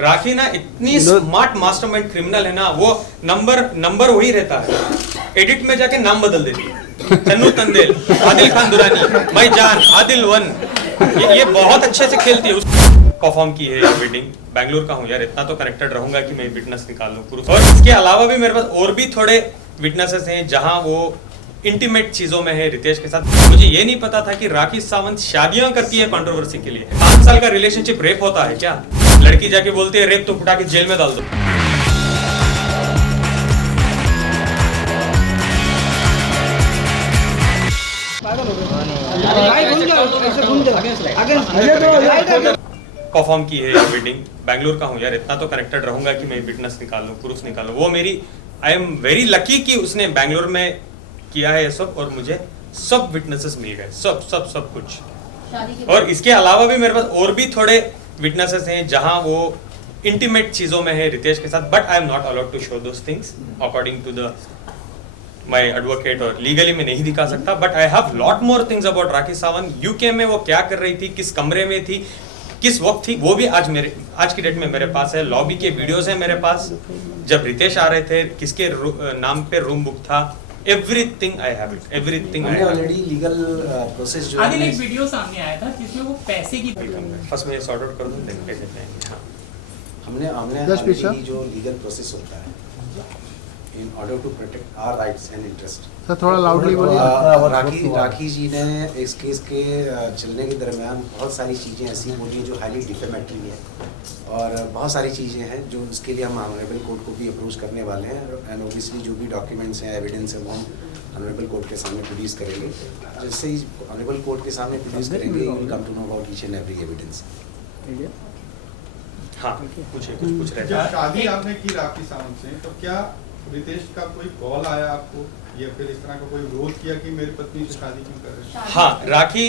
राखी ना इतनी smart mastermind criminal है ना, वो नंबर वही रहता है, एडिट में जाके नाम बदल देती है, तन्नू तंदेल, आदिल खान दुरानी, भाई जान, आदिल वन, ये बहुत अच्छे से खेलती है। परफॉर्म की है ये वेडिंग, बैंगलोर का हूँ यार, इतना तो कनेक्टेड रहूंगा कि मैं विटनेस निकाल लूँ। और इसके अलावा भी मेरे पास और भी थोड़े विटनेसेस हैं जहां वो इंटीमेट चीजों में है रितेश के साथ। मुझे ये नहीं पता था कि राखी सावंत शादियां करती है कंट्रोवर्सी के लिए। 5 साल का रिलेशनशिप रेप होता है क्या? लड़की जाके बोलती है रेप तो फुटा के जेल में डाल दो। परफॉर्म की है ये वेडिंग, बैंगलोर का हूँ यार, इतना तो कनेक्टेड रहूंगा कि मैं विटनेस निकाल लूँ, पुरुष निकाल लूँ। वो मेरी आई एम वेरी लकी कि उसने बैंगलोर में किया है ये सब, और मुझे सब विटनेसेस मिल गए, सब कुछ। और इसके अलावा भी मेरे पास और भी थोड़े विटनेसेस हैं जहां वो इंटीमेट चीजों में है रितेश के साथ, but I am not allowed to show those things according to the my advocate, और लीगली मैं नहीं दिखा सकता। But I have lot more things about Rakhi Sawant. UK में वो क्या कर रही थी, किस कमरे में थी, किस वक्त थी, वो भी आज की डेट में मेरे पास है। लॉबी के वीडियोस है मेरे पास, जब रितेश आ रहे थे, किसके नाम पे रूम बुक था, everything I have it, everything. Already legal process जो आदिल, एक वीडियो सामने आया था जिसमें वो पैसे की फर्स्ट मैं सॉर्ट आउट कर दूं, देन कैसे जाएंगे। हाँ, हमने ऑलरेडी जो लीगल प्रोसेस होता है in order to protect our rights and interest. Sir थोड़ा लाउडली बोलिए। राखी जी ने इस केस के चलने के दरमियान बहुत सारी चीज़ें ऐसी बोली जो हाईली डिफेमेटरी है, और बहुत सारी चीज़ें हैं जो इसके लिए हम ऑनरेबल कोर्ट को भी अप्रोच करने वाले हैं। एंड ओबियसली जो भी डॉक्यूमेंट्स हैं, एविडेंस है, वो हम ऑनरेबल कोर्ट के सामने प्रोड्यूस करेंगे। जैसे ही ऑनरेबल कोर्ट के सामने प्रोड्यूस करेंगे, you will come to know about each and every evidence. हाँ, कुछ पूछ रहे थे। शादी आपने की राखी सावंत से, तो क्या रितेश का कोई कॉल आया आपको, या फिर इस तरह का कोई विरोध किया कि मेरी पत्नी से शादी क्यों कर रहे हैं? हाँ, राखी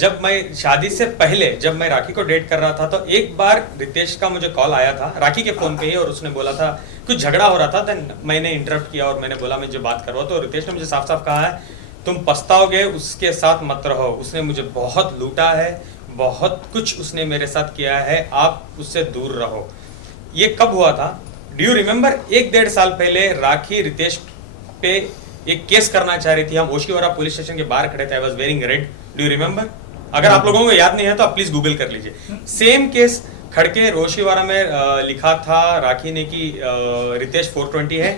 जब मैं शादी से पहले जब मैं राखी को डेट कर रहा था, तो एक बार रितेश का मुझे कॉल आया था राखी के फोन पे ही, और उसने बोला था कुछ झगड़ा हो रहा था। देन मैंने इंटरप्ट किया और मैंने बोला मैं जो बात कर रहा हूँ, तो रितेश ने मुझे साफ साफ कहा है तुम पछताओगे, उसके साथ मत रहो, उसने मुझे बहुत लूटा है, बहुत कुछ उसने मेरे साथ किया है, आप उससे दूर रहो। ये कब हुआ था? Do you remember? 1-1.5 साल पहले राखी रितेश पे एक केस करना चाह रही थी। हम ओशिवारा पुलिस स्टेशन के बाहर खड़े थे, I was wearing red. Do you remember? अगर आप लोगों को याद नहीं है तो आप प्लीज गूगल कर लीजिए। सेम केस खड़के ओशिवारा में लिखा था राखी ने कि रितेश 420 है,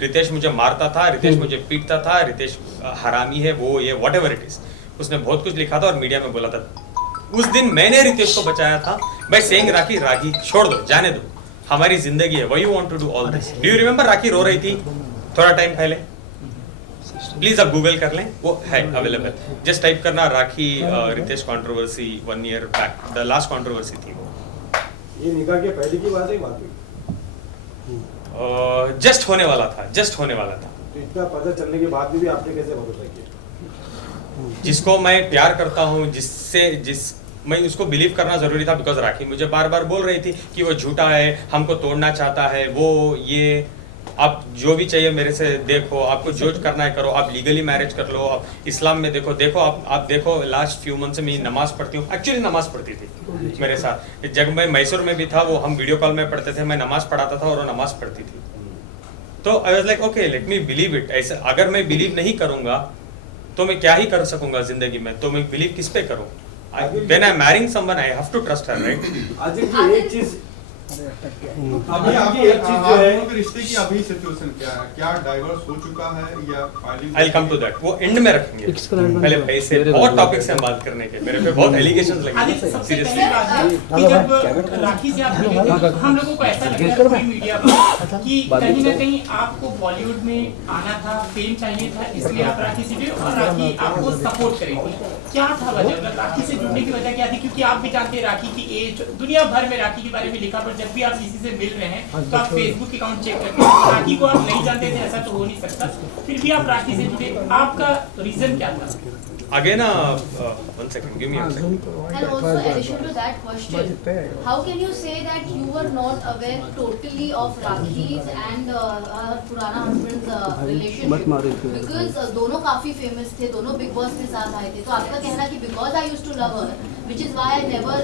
रितेश मुझे मारता था, रितेश मुझे पीटता था, रितेश हरामी है, वो ये व्हाटएवर इट इज, उसने बहुत कुछ लिखा था और मीडिया में बोला था। उस दिन मैंने रितेश को बचाया था बाय सेइंग राखी छोड़ दो, जाने दो, हमारी जिंदगी है, why you want to do all this. Do you remember? Rakhi रो रही थी थोड़ा टाइम पहले, प्लीज आप गूगल कर लें, वो है अवेलेबल। जस्ट टाइप करना Rakhi Ritesh controversy 1 year back, the last controversy थी वो। ये निकाह के पहले की बात है, बात जस्ट होने वाला था। तो इतना पता चलने के बाद भी आपने कैसे भरोसा किया? जिसको मैं प्यार करता हूँ, मैं उसको बिलीव करना जरूरी था, बिकॉज राखी मुझे बार बार बोल रही थी कि वो झूठा है, हमको तोड़ना चाहता है, वो ये आप जो भी चाहिए मेरे से देखो, आपको जो करना है करो, आप लीगली मैरिज कर लो, आप इस्लाम में देखो आप देखो, लास्ट फ्यू मंथ से मैं नमाज पढ़ती हूँ, एक्चुअली नमाज पढ़ती थी मेरे साथ। जब मैं मैसूर में भी था, वो हम वीडियो कॉल में पढ़ते थे, मैं नमाज पढ़ाता था और वो नमाज पढ़ती थी। तो I was like okay, let me believe it. ऐसे अगर मैं बिलीव नहीं करूंगा तो मैं क्या ही कर सकूंगा जिंदगी में, तो मैं बिलीव किस पे करूं? When I'm marrying someone, I have to trust her, right? आजिम जी, एक चीज अभी आपकी एक चीज जो है, आपके रिश्ते की अभी सिचुएशन क्या है? क्या डाइवोर्स हो चुका है या filing? I'll come to that. वो एंड में रखेंगे। पहले पैसे बहुत टॉपिक्स हैं बात करने के, मेरे पे बहुत एलिगेशंस लगे सीरियसली। जब राखी से आप मिले, हम लोगों को ऐसा लगा पूरी मीडिया पर कि कहीं ना कहीं आपको बॉलीवुड में आना था, फेम चाहिए था, इसलिए आप राखी से जुड़े और राखी आपको सपोर्ट करेगी। क्या था वजह, राखी से जुड़ने की वजह क्या थी? क्योंकि आप भी जानते हैं राखी की एज, दुनिया भर में राखी के बारे में लिखा, पर जब भी आप किसी से मिल रहे हैं तो आप फेसबुक अकाउंट चेक करते हैं। राखी को आप नहीं जानते थे, ऐसा तो हो नहीं सकता, फिर भी आप राखी से जुड़े, आपका रीजन क्या था? Again, 1 second, give me a second. And also, addition to that question, how can you say that you were not aware totally of Rakhi's and her Purana husband's relationship? Because दोनों काफी famous थे, दोनों Big Boss के साथ आए थे, तो आपका कहना कि because I used to love her, which is why I never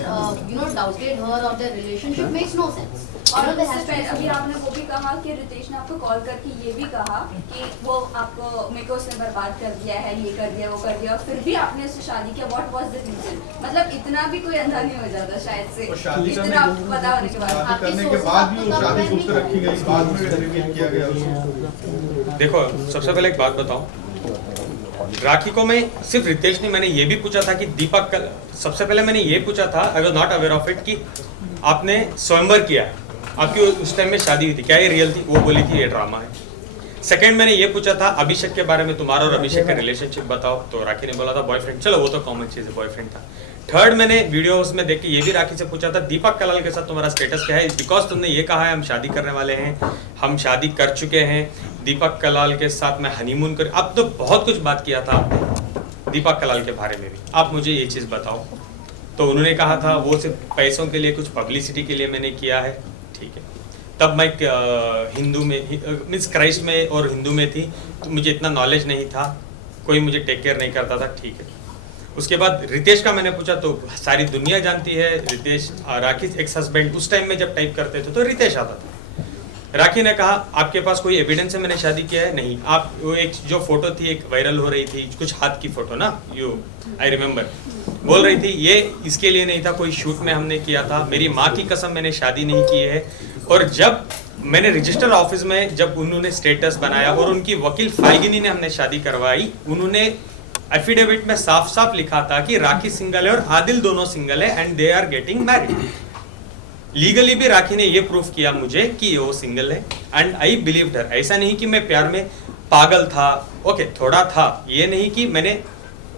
doubted her or their relationship. Makes no sense. और उससे पहले अभी आपने वो भी कहा कि रितेश ने आपको कॉल करके ये भी कहा कि वो आपको मेरे को उसने बर्बाद कर दिया है, ये कर दिया, वो कर दिया, और फिर भी आपने उससे शादी किया. What was the reason? मतलब इतना भी कोई अंधा नहीं हो जाता शायद से, और शादी इतना पता होने के बाद. शादी करने के बाद भी वो शादी गुप्त रखी गई, बाद में रिवील किया गया उसको. देखो, सबसे पहले एक बात बताऊं, राखी को मैं सिर्फ रितेश नहीं, मैंने ये भी पूछा था कि दीपक सबसे पहले मैंने ये पूछा था, I was not aware of it, कि आपने स्वयंवर किया है, आपकी उस टाइम में शादी हुई थी, क्या ये रियल थी? वो बोली थी ये ड्रामा है. सेकंड मैंने ये पूछा था अभिषेक के बारे में, तुम्हारा और अभिषेक का रिलेशनशिप बताओ, तो राखी ने बोला था बॉयफ्रेंड. चलो वो तो कॉमन चीज है, बॉयफ्रेंड था. थर्ड मैंने वीडियोस में देख के ये भी राखी से पूछा था दीपक कलाल के साथ तुम्हारा स्टेटस क्या है, बिकॉज तुमने ये कहा है हम शादी करने वाले हैं, हम शादी कर चुके हैं, दीपक कलाल के साथ मैं हनीमून कर. अब तो बहुत कुछ बात किया था आपने दीपक कलाल के बारे में भी, आप मुझे ये चीज़ बताओ. तो उन्होंने कहा था वो सिर्फ पैसों के लिए, कुछ पब्लिसिटी के लिए मैंने किया है. ठीक है, तब मैं हिंदू में मीन्स क्राइस्ट में और हिंदू में थी, तो मुझे इतना नॉलेज नहीं था, कोई मुझे टेक केयर नहीं करता था. ठीक है, उसके बाद रितेश का मैंने पूछा तो सारी दुनिया जानती है रितेश राखी एक्स हस्बैंड. उस टाइम में जब टाइप करते थे तो रितेश आता था. राखी ने कहा आपके पास कोई एविडेंस है मैंने शादी किया है? नहीं. आप वो एक जो फोटो थी एक वायरल हो रही थी, कुछ हाथ की फोटो ना, यू आई रिमेम्बर, बोल रही थी ये इसके लिए नहीं था, कोई शूट में हमने किया था, मेरी माँ की कसम मैंने शादी नहीं की है. और जब मैंने रजिस्टर ऑफिस में जब उन्होंने स्टेटस बनाया और उनकी वकील फाइगिनी ने हमने शादी करवाई, उन्होंने एफिडेविट में साफ साफ लिखा था कि राखी सिंगल है और आदिल दोनों सिंगल है and they are getting married. Legally भी राखी ने ये प्रूफ किया मुझे कि वो सिंगल है एंड आई बिलीव्ड हर. ऐसा नहीं कि मैं प्यार में पागल था, ओके थोड़ा था, ये नहीं कि मैंने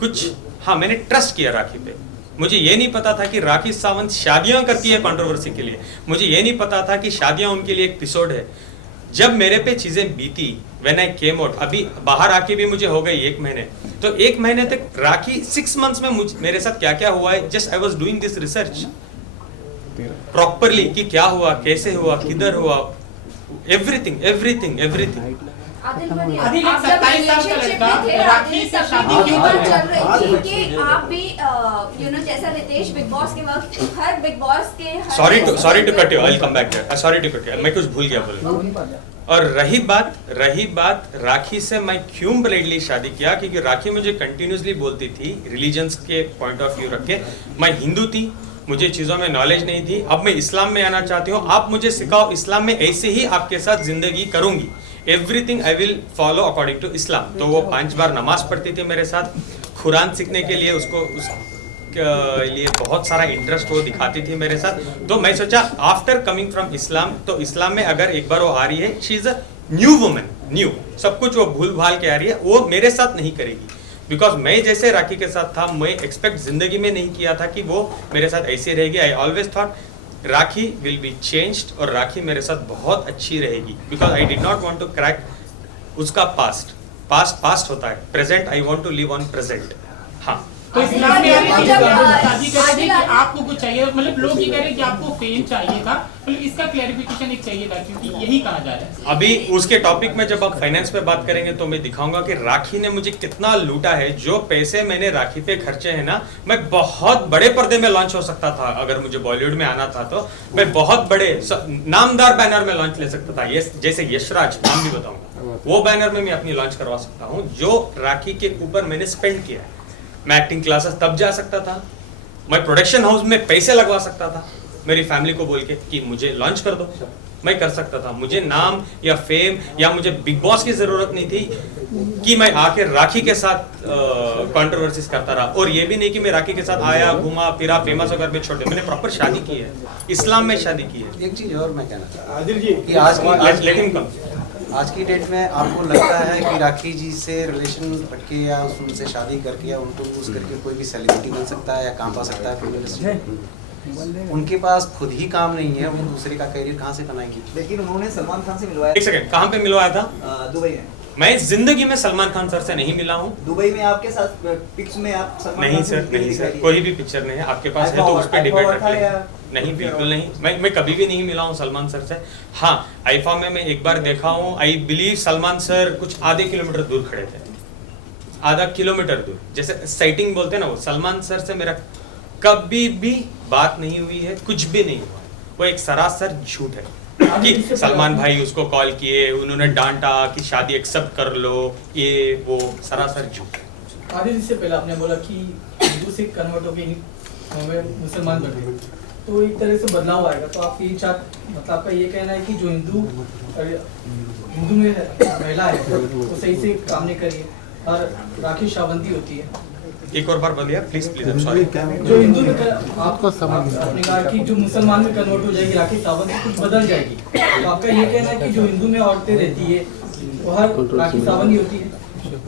कुछ, हाँ मैंने ट्रस्ट किया राखी पे. मुझे ये नहीं पता था कि राखी सावंत शादियां करती है कंट्रोवर्सी के लिए, मुझे ये नहीं पता था कि शादियां उनके लिए एक एपिसोड है. जब मेरे पे चीजें बीती, व्हेन आई केम आउट, अभी बाहर आके भी मुझे हो गई 1 महीने, तो 1 महीने तक राखी 6 मंथ्स में मेरे साथ क्या क्या हुआ है, just I was doing this research properly कि क्या हुआ, कैसे हुआ, किधर हुआ, एवरीथिंग एवरीथिंग एवरीथिंग. आदिल भाई, आदिल आप जब 27 साल का रिलेशनशिप लड़का में थे, राखी आदिल से तब शादी भी क्यों बात कर चल रही थी कि आप भी जैसा रितेश बिग बॉस के वक्त हर बिग बॉस के sorry to cut you, I will come back there. Sorry to cut you, मैं कुछ भूल गया बोलने. और रही बात राखी से मैं क्यों ब्लाइंडली शादी किया, क्योंकि राखी मुझे कंटिन्यूसली बोलती थी रिलीजन्स के पॉइंट ऑफ व्यू रख के, मैं हिंदू थी, मुझे चीज़ों में नॉलेज नहीं थी, अब मैं इस्लाम में आना चाहती हूँ, आप मुझे सिखाओ इस्लाम में, ऐसे ही आपके साथ जिंदगी करूंगी, everything I will follow according to Islam. तो वो 5 बार नमाज पढ़ती थी मेरे साथ, कुरान सीखने के लिए उसको लिए बहुत सारा इंटरेस्ट वो दिखाती थी मेरे साथ. तो मैं सोचा आफ्टर कमिंग फ्रॉम इस्लाम, तो इस्लाम में अगर एक बार वो आ रही है, she is a new woman, new सब कुछ वो भूल भाल के आ रही है, वो मेरे साथ नहीं करेगी. बिकॉज मैं जैसे राखी के साथ था, मैं एक्सपेक्ट जिंदगी में नहीं किया था कि वो मेरे साथ ऐसी रहेगी. I always thought Rakhi will be changed और राखी मेरे साथ बहुत अच्छी रहेगी, because I did not want to crack उसका पास्ट होता है, present I want to live on present. हाँ, तो इस्लाम में शादी कर रहे कि आपको कुछ चाहिए, मतलब लोग ये कह रहे हैं कि आपको फेम चाहिए था, मतलब इसका क्लैरिफिकेशन एक चाहिए था, क्योंकि यही कहा जा रहा है. अभी उसके टॉपिक में जब आप फाइनेंस पे बात करेंगे तो मैं दिखाऊंगा कि राखी ने मुझे कितना लूटा है. जो पैसे मैंने राखी पे खर्चे हैं ना, मैं बहुत बड़े पर्दे में लॉन्च हो सकता था. अगर मुझे बॉलीवुड में आना था तो मैं बहुत बड़े नामदार बैनर में लॉन्च ले सकता था. ये जैसे यशराज, नाम भी बताऊंगा, वो बैनर में मैं अपनी लॉन्च करवा सकता हूँ. जो राखी के ऊपर मैंने स्पेंड किया है, मैं एक्टिंग क्लासेस तब जा सकता था, मैं प्रोडक्शन हाउस में पैसे लगवा सकता था, मेरी फैमिली को बोल के कि मुझे लॉन्च कर दो, मैं कर सकता था. मुझे नाम या फेम या मुझे बिग बॉस की जरूरत नहीं थी कि मैं आके राखी के साथ कंट्रोवर्सीज करता रहा. और ये भी नहीं कि मैं राखी के साथ आया, घूमा फिरा, फेमस होकर भी छोड़ दिया. मैंने प्रॉपर शादी की है, इस्लाम में शादी की है. एक चीज़ और मैं कहना चाहता हूँ आदिल जी कि लेकिन आज की डेट में आपको लगता है कि राखी जी से रिलेशन रख के या उनसे शादी करके या उनको यूज करके कोई भी सेलिब्रिटी बन सकता है या काम पा सकता है फिल्म इंडस्ट्री? उनके पास खुद ही काम नहीं है, वो दूसरे का करियर कहाँ से बनाएंगे? लेकिन उन्होंने सलमान खान से मिलवाया. एक सेकंड, कहाँ पे मिलवाया था? दुबई में. मैं जिंदगी में सलमान खान सर से नहीं मिला हूँ. दुबई में आपके साथ पिक्स में आप सलमान नहीं खान से सर, मिलते नहीं दिखाई सर, दिए. कोई भी पिक्चर नहीं है. आपके पास है तो उस पर डिबेट रख लें. नहीं, बिल्कुल नहीं. मैं कभी भी नहीं मिला हूँ सलमान सर से. हाँ, आईफा में मैं एक बार देखा हूँ. आई बिलीव सलमान सर कुछ आधे किलोमीटर दूर खड़े थे, आधा किलोमीटर दूर, जैसे साइटिंग बोलते हैं ना, वो सलमान सर से मेरा कभी भी बात नहीं हुई है, कुछ भी नहीं हुआ। वो एक सरासर झूठ है कि सलमान भाई उसको कॉल किए, उन्होंने डांटा कि शादी एक्सेप्ट कर लो, ये वो सरासर झूठ है। आधे दिन से पहले आपने बोला कि हिंदू से कन्वर्ट होकर मुसलमान बन गए, तो एक तरह से बदलाव आएगा। तो आप ये मतलब आपका ये कहना है कि जो हिंदू में महिला है वो सही से काम नहीं करिए और राखी शावंती होती है। एक और बार बोलिए प्लीज प्लीज, सॉरी। जो हिंदू में आपने कहा कि जो मुसलमान में कन्वर्ट हो जाएगी राखी सावंत कुछ बदल जाएगी, तो आपका ये कहना है कि जो हिंदू में औरतें रहती है वो हर राखी सावंत ही होती है?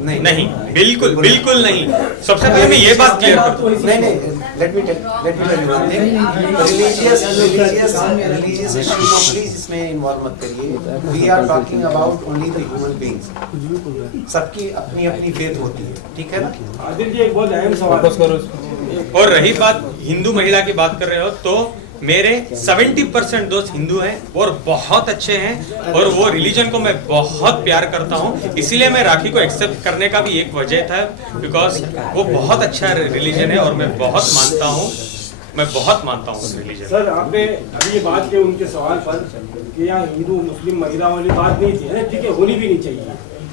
नहीं, बिल्कुल बिल्कुल नहीं। सबसे पहले मैं ये बात क्लियर कर दूं। नहीं, let me tell you one thing. Religious issue को प्लीज इसमें इन्वॉल्व मत करिए। We are talking about only the human beings. सबकी अपनी अपनी फेथ होती है, ठीक है ना? आदिल जी एक बहुत अहम सवाल। और रही बात हिंदू महिला की बात कर रहे हो, तो मेरे 70% दोस्त हिंदू हैं और बहुत अच्छे हैं और वो रिलीजन को मैं बहुत प्यार करता हूँ। इसीलिए मैं राखी को एक्सेप्ट करने का भी एक वजह था, बिकॉज वो बहुत अच्छा रिलीजन है और मैं बहुत मानता हूँ उस रिलीजन। सर आपने अभी ये बात की उनके सवाल पर कि यहाँ हिंदू मुस्लिम महिला वाली बात नहीं थी, है ठीक है, होनी भी नहीं चाहिए,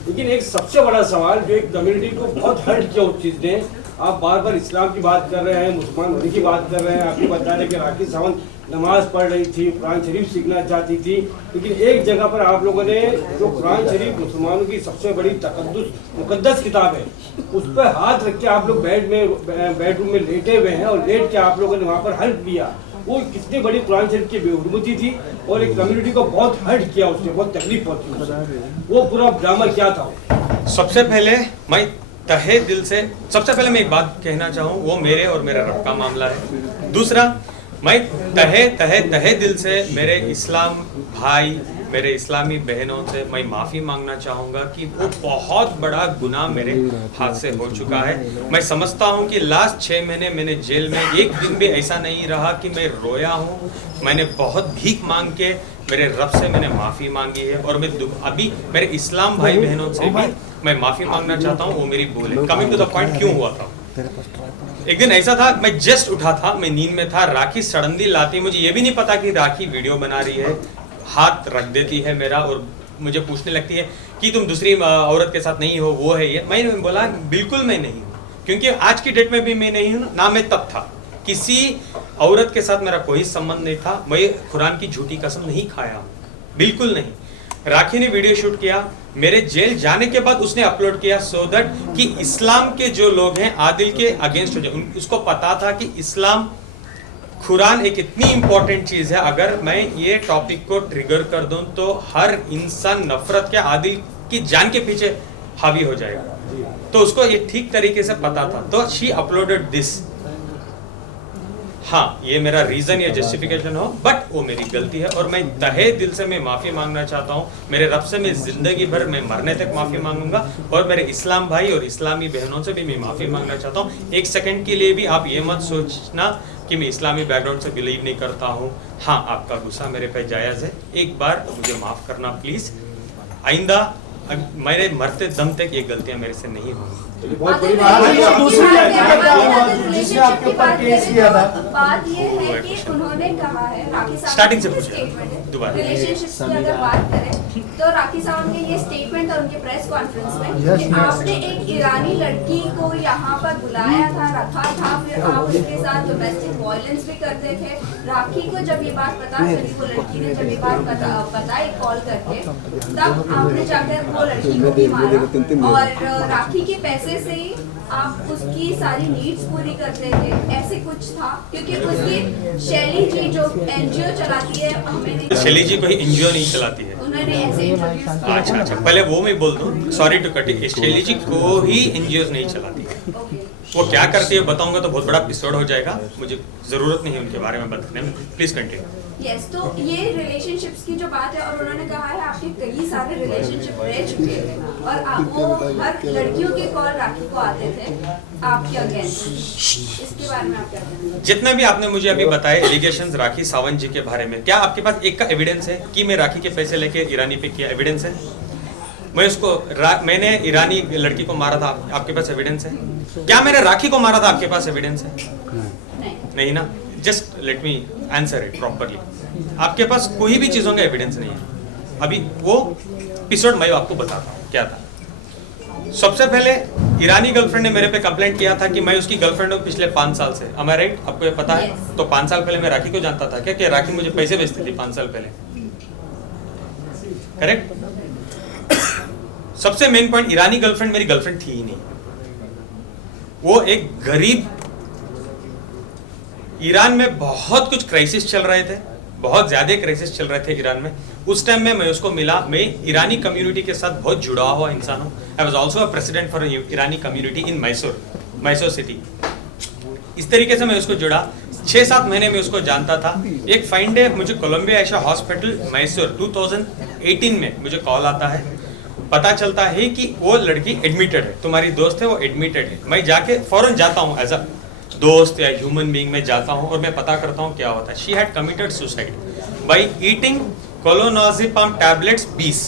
लेकिन एक सबसे बड़ा सवाल जो एक कम्युनिटी को बहुत हर्ट किया उस चीज़ ने, आप बार बार इस्लाम की बात कर रहे हैं, मुसलमान होने की बात कर रहे हैं, आपको बता रहे हैं कि राखी सावंत नमाज पढ़ रही थी, कुरान शरीफ सीखना चाहती थी, लेकिन एक जगह पर आप लोगों ने जो कुरान शरीफ मुसलमानों की सबसे बड़ी मुकद्दस किताब है, उस पर हाथ रख के आप लोग बेडरूम में लेटे हुए हैं और लेट के आप लोगों ने वहाँ पर हल्फ किया। वो कितनी बड़ी कुरान शरीफ की बेहुरमती थी और एक कम्युनिटी को बहुत हर्ट किया, उससे बहुत तकलीफ पहुंची। वो पूरा ड्रामा क्या था? सबसे पहले मैं तहे दिल से मैं एक बात कहना चाहूँ, वो मेरे और मेरे रब का मामला है। दूसरा, मैं तहे दिल से मेरे इस्लाम भाई, मेरे इस्लामी बहनों से मैं माफ़ी मांगना चाहूँगा कि वो बहुत बड़ा गुनाह मेरे हाथ से हो चुका है। मैं समझता हूँ कि लास्ट 6 महीने मैंने जेल में एक दिन भी ऐसा नहीं रहा कि मैं रोया हूँ। मैंने बहुत भीख मांग के मेरे रब से मैंने माफ़ी मांगी है और मैं अभी मेरे इस्लाम भाई बहनों से भी मैं माफ़ी मांगना चाहता हूँ। वो मेरी भूल है। कमिंग टू द पॉइंट, क्यों हुआ था, एक दिन ऐसा था, मैं जस्ट उठा था, मैं नींद में था, राखी सडनली लाती, मुझे ये भी नहीं पता कि राखी वीडियो बना रही है, हाथ रख देती है मेरा और मुझे पूछने लगती है कि तुम दूसरी औरत के साथ नहीं हो, वो है ये। मैंने बोला बिल्कुल मैं नहीं हूँ, क्योंकि आज की डेट में भी मैं नहीं हूँ, ना मैं तब था। किसी औरत के साथ मेरा कोई संबंध नहीं था। मैं कुरान की झूठी कसम नहीं खाया हूँ, बिल्कुल नहीं। राखी ने वीडियो शूट किया, मेरे जेल जाने के बाद उसने अपलोड किया सो दैट कि इस्लाम के जो लोग हैं आदिल के अगेंस्ट हो जाए। उसको पता था कि इस्लाम कुरान एक इतनी इंपॉर्टेंट चीज है, अगर मैं ये टॉपिक को ट्रिगर कर दूं तो हर इंसान नफरत के आदिल की जान के पीछे हावी हो जाएगा। तो उसको ये ठीक तरीके से पता था, तो शी अपलोडेड दिस। हाँ, ये मेरा रीजन या जस्टिफिकेशन हो, बट वो मेरी गलती है और मैं तहे दिल से मैं माफी मांगना चाहता हूँ। मेरे रब से मैं जिंदगी भर मैं मरने तक माफी मांगूंगा और मेरे इस्लाम भाई और इस्लामी बहनों से भी मैं माफी मांगना चाहता हूँ। एक सेकंड के लिए भी आप ये मत सोचना कि मैं इस्लामी बैकग्राउंड से बिलीव नहीं करता हूँ। हाँ, आपका गुस्सा मेरे पे जायज़ है, एक बार मुझे माफ़ करना प्लीज़। आइंदा मेरे मरते दम तक ये गलतियाँ मेरे से नहीं होंगी। बहुत बड़ी बात है। जिसने आपके ऊपर केस किया था, बात ये है कि उन्होंने कहा है, राखी सावंत स्टार्टिंग से पूछिए दोबारा। रिलेशनशिप्स की अगर बात करें तो राखी सावंत के ये स्टेटमेंट और उनके प्रेस कॉन्फ्रेंस में कि आपने एक ईरानी लड़की को यहाँ पर बुलाया था, रखा था, फिर आप उनके साथ डोमेस्टिक वायलेंस भी करते थे। राखी को जब ये बात पता चली, वो लड़की ने जब ये बात बताई कॉल करके, तब आपने जाकर वो लड़की को भी मारा और राखी के पैसे से ही आप उसकी सारी नीड्स पूरी करते थे, ऐसे कुछ था। क्योंकि उसकी शैली जी जो एनजीओ चलाती है, हमें शैली जी कोई एनजीओ नहीं चलाती है, उन्होंने ऐसे इंट्रोड्यूस किया। अच्छा, पहले वो मैं बोल दूं, सॉरी टू कट इट, शैली जी को ही एनजीओ नहीं चलाती है। वो क्या करती है बताऊंगा तो बहुत बड़ा एपिसोड हो जाएगा, मुझे जरूरत नहीं है उनके बारे में बताने में। Please continue. यस, तो ये रिलेशनशिप्स की जो बात है, और उन्होंने कहा है आपके कई सारे रिलेशनशिप रह चुके हैं और आप वो हर लड़कियों के कॉल राखी को आते थे आपके अगेंस्ट। इसके बारे में आप क्या कहते हैं? जितने भी आपने मुझे अभी बताए एलिगेशंस राखी सावंत जी के बारे में, क्या आपके पास एक का एविडेंस है कि मैं राखी के पैसे लेके ईरानी पे किया? एविडेंस है? मैंने ईरानी लड़की को मारा था, आपके पास एविडेंस है? क्या मैंने राखी को मारा था, आपके पास एविडेंस है? नहीं ना, just let me answer it properly. आपके पास कोई भी चीज़ों का एविडेंस नहीं है। अभी वो एपिसोड मैं आपको बताता हूँ क्या था। सबसे पहले ईरानी गर्लफ्रेंड ने मेरे पे कंप्लेंट किया था कि मैं उसकी गर्लफ्रेंड हूँ पिछले 5 साल से। am I right? आपको ये पता है? तो 5 साल पहले मैं राखी को जानता था क्या कि राखी मुझे पैसे भेजती थी 5 साल पहले? करेक्ट? सबसे मेन पॉइंट, ईरानी गर्लफ्रेंड मेरी गर्लफ्रेंड थी ही नहीं। वो एक गरीब, ईरान में बहुत कुछ क्राइसिस चल रहे थे, बहुत ज्यादा क्राइसिस चल रहे थे ईरान में। उस टाइम में मैं उसको मिला। मैं ईरानी कम्युनिटी के साथ बहुत जुड़ा हुआ इंसान हूँ। I was also a president for Irani community in Mysore city. इस तरीके से मैं उसको जुड़ा। 6-7 महीने में उसको जानता था। एक फाइन डे मुझे कोलंबिया एशिया हॉस्पिटल मैसूर 2018 में मुझे कॉल आता है, पता चलता है कि वो लड़की एडमिटेड है, तुम्हारी दोस्त है वो एडमिटेड है। मैं जाके फौरन जाता हूँ एज अ दोस्त या ह्यूमन बीइंग में जाता हूँ और मैं पता करता हूँ क्या होता है। She had committed suicide by eating clonazepam tablets 20।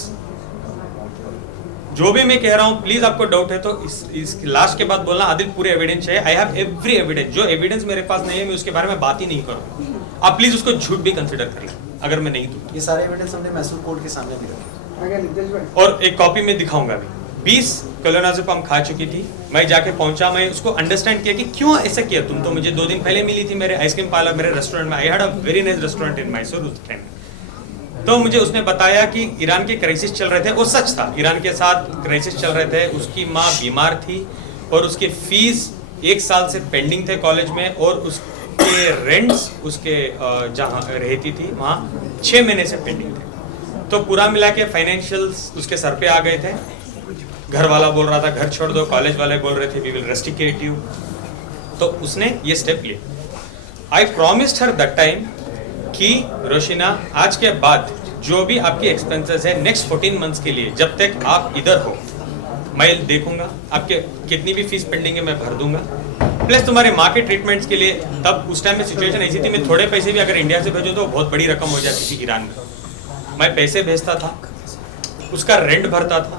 जो भी मैं कह रहा हूँ प्लीज आपको डाउट है तो इस लास्ट के बाद बोलना आदिल पूरे एविडेंस है। I have every evidence. जो एविडेंस मेरे पास नहीं है मैं उसके बारे में बात ही नहीं करूँ। आप प्लीज उसको झूठ भी कंसिडर कर लें अगर मैं नहीं दूँ। ये सारे एविडेंस हमने मैसूर कोर्ट के सामने भी रखे और एक कॉपी में दिखाऊंगा भी। 20 क्लोनाज़ेपाम खा चुकी थी। मैं जाके पहुंचा, मैं उसको अंडरस्टैंड किया कि क्यों ऐसा किया तुम तो मुझे 2 दिन पहले मिली थी मेरे आइसक्रीम पार्लर, मेरे रेस्टोरेंट में। I had a very nice restaurant in Mysore उस टाइम। तो मुझे उसने बताया कि ईरान के क्राइसिस चल रहे थे। वो सच था, ईरान के साथ क्राइसिस चल रहे थे। उसकी माँ बीमार थी और उसके फीस 1 साल से पेंडिंग थे कॉलेज में, और उसके रेंट्स उसके जहाँ रहती थी वहाँ 6 महीने से पेंडिंग थे। तो पूरा मिला के फाइनेंशियल्स उसके सर पे आ गए थे। घर वाला बोल रहा था घर छोड़ दो, कॉलेज वाले बोल रहे थे वी विल रेस्टिकेट यू। तो उसने ये स्टेप लिया। आई प्रॉमिस्ड हर दैट टाइम कि रोशिना आज के बाद जो भी आपकी एक्सपेंसेस है नेक्स्ट 14 मंथ्स के लिए, जब तक आप इधर हो मैं देखूंगा, आपके कितनी भी फीस पेंडिंग है मैं भर दूंगा, प्लस तुम्हारे माँ के ट्रीटमेंट्स के लिए। तब उस टाइम में सिचुएशन ऐसी थी मैं थोड़े पैसे भी अगर इंडिया से भेजूँ तो बहुत बड़ी रकम हो जाती थी ईरान में। मैं पैसे भेजता था, उसका रेंट भरता था।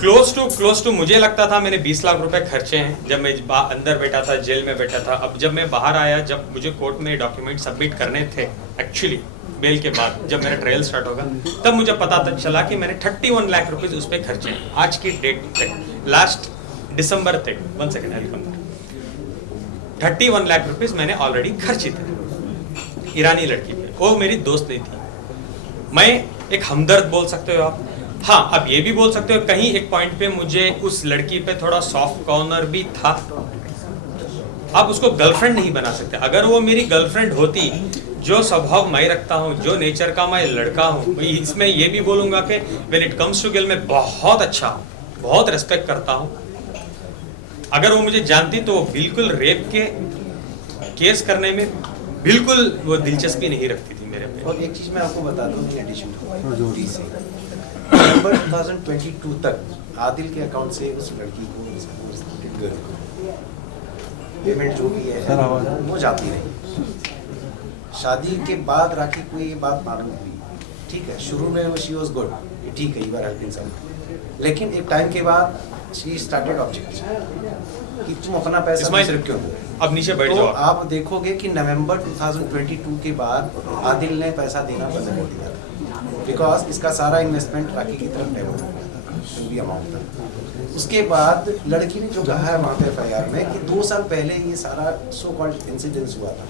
क्लोज टू मुझे लगता था मैंने 20 लाख रुपए खर्चे हैं जब मैं अंदर बैठा था, जेल में बैठा था। अब जब मैं बाहर आया, जब मुझे कोर्ट में डॉक्यूमेंट सबमिट करने थे एक्चुअली बेल के बाद, जब मेरा ट्रायल स्टार्ट होगा, तब मुझे पता चला कि मैंने 31 लाख रुपीज उस पर खर्चे हैं आज की डेट तक, लास्ट दिसंबर तक। 1 सेकेंड, 31 लाख रुपीज मैंने ऑलरेडी खर्चे थे ईरानी लड़की पे। वो मेरी दोस्त नहीं थी। मैं एक हमदर्द बोल सकते हो आप। हाँ, अब ये भी बोल सकते हो कहीं एक पॉइंट पे मुझे उस लड़की पे थोड़ा सॉफ्ट कॉर्नर भी था। आप उसको गर्लफ्रेंड नहीं बना सकते। अगर वो मेरी गर्लफ्रेंड होती, जो स्वभाव मैं रखता हूँ, जो नेचर का मैं लड़का हूँ, इसमें ये भी बोलूंगा कि when it comes to girl मैं बहुत अच्छा हूँ, बहुत रेस्पेक्ट करता हूँ। अगर वो मुझे जानती तो वो बिल्कुल रेप के केस करने में बिल्कुल वो दिलचस्पी नहीं रखती थी मेरे पे। और एक चीज मैं आपको बता दूं इन एडिशन नवंबर 2022 तक आदिल के अकाउंट से उस लड़की को पेमेंट जो भी है वो जाती रही। शादी के बाद राखी को ये बात मालूम हुई, ठीक है, शुरू में वो शी वाज गुड, ठीक है, यू आर हेल्पिंग सम, लेकिन एक टाइम के बाद शी स्टार्टेड ऑब्जेक्ट कि तुम अपना पैसा सिर्फ क्यों दो। अब नीचे बैठ तो जाओ। आप देखोगे कि नवंबर 2022 के बाद आदिल ने पैसा देना बंद कर दिया, बिकॉज इसका सारा इन्वेस्टमेंट राखी की तरफ डेवलप हो गया था, जो भी अमाउंट था। उसके बाद लड़की ने जो कहा है वहाँ पे FIR में कि 2 साल पहले ये सारा सो कॉल्ड इंसिडेंस हुआ था।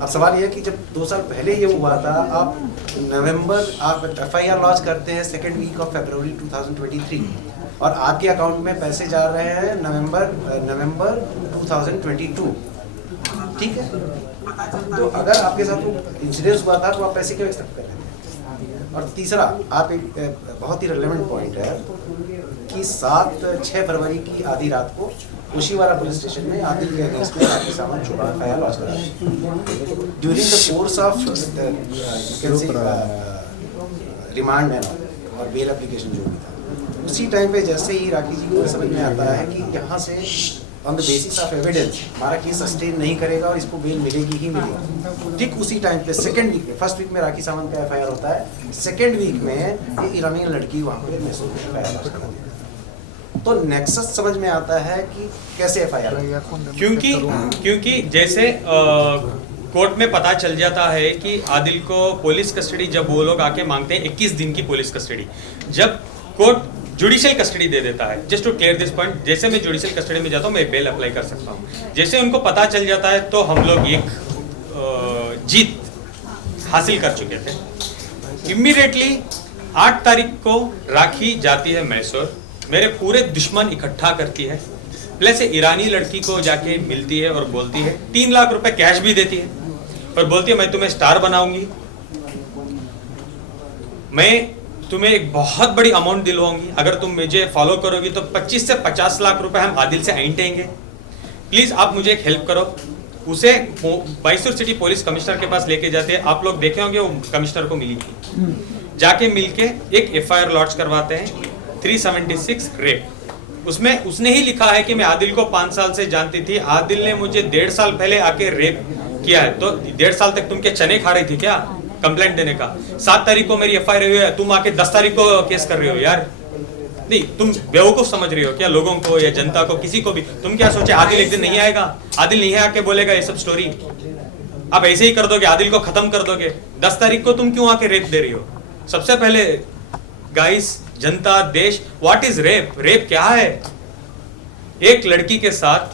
अब सवाल ये है कि जब 2 साल पहले ये हुआ था, आप FIR लॉन्च करते हैं 2nd वीक ऑफ February 2023 और आपके अकाउंट में पैसे जा रहे हैं नवंबर 2022, ठीक है। तो अगर आपके साथ वो इंसिडेंस हुआ था तो आप पैसे क्यों एक्सेप्ट कर रहे हैं? और तीसरा, आप एक बहुत ही रेलेवेंट पॉइंट है कि 6 फरवरी की आधी रात को उशीवारा पुलिस स्टेशन में आदिल के अगेंस्ट में आपके सामने छुपा FIR लॉन्च करा during the course of remand और बेल एप्लीकेशन जो भी था। उसी टाइम पे जैसे ही राखी जी को समझ में आता है कि यहाँ से on the basis of evidence हमारा केस सस्टेन नहीं करेगा और इसको बेल मिलेगी ही मिलेगी, ठीक उसी टाइम पे 2nd वीक में, 1st वीक में राखी सावंत का FIR होता है, 2nd वीक में ये ईरानी लड़की वहाँ पे मैसूर में FIR लॉन्च कर देती है। तो नेक्सस समझ में आता है कि कैसे FIR क्योंकि जैसे कोर्ट में पता चल जाता है कि आदिल को पुलिस कस्टडी जब वो लोग आके मांगते हैं 21 दिन की पुलिस कस्टडी, जब कोर्ट जुडिशियल कस्टडी दे देता है, just to clear this point, जैसे मैं जुडिशियल कस्टडी में जाता हूँ मैं बेल अप्लाई कर सकता हूँ, जैसे उनको पता चल जाता है तो हम लोग एक जीत हासिल कर चुके थे। इमीडिएटली 8 तारीख को राखी जाती है मैसूर, मेरे पूरे दुश्मन इकट्ठा करती है, प्लस ईरानी लड़की को जाके मिलती है और बोलती है 3 लाख रुपए कैश भी देती है और बोलती है मैं तुम्हें स्टार बनाऊंगी, मैं तुम्हें एक बहुत बड़ी अमाउंट दिलवाऊंगी, अगर तुम मुझे फॉलो करोगी तो 25 से 50 लाख रुपए हम आदिल से ऐंठेंगे, प्लीज आप मुझे एक हेल्प करो। उसे मैसूर सिटी पुलिस कमिश्नर के पास लेके जाते हैं, आप लोग देखे होंगे वो कमिश्नर को मिली थी, जाके मिलके एक FIR लॉन्च करवाते हैं 376 रेप। उसमें उसने ही लिखा है कि मैं आदिल को 5 साल से जानती थी, आदिल ने मुझे 1.5 साल पहले आके रेप किया है, तो 1.5 साल तक तुम क्या चने खा रही थी क्या कंप्लेंट देने का? 7 तारीख को मेरी FIR हुई है, तुम आके 10 तारीख को केस कर रही हो यार। नहीं, तुम बेवकूफ समझ रही हो क्या लोगों को या जनता को, किसी को भी? तुम क्या सोचे आदिल एक दिन नहीं आएगा, आदिल नहीं आके बोलेगा ये सब स्टोरी, आप ऐसे ही कर दोगे, आदिल को खत्म कर दोगे? 10 तारीख को तुम क्यों आके रेप दे रही हो? सबसे पहले गाइस, जनता, देश, व्हाट इज रेप? रेप क्या है? एक लड़की के साथ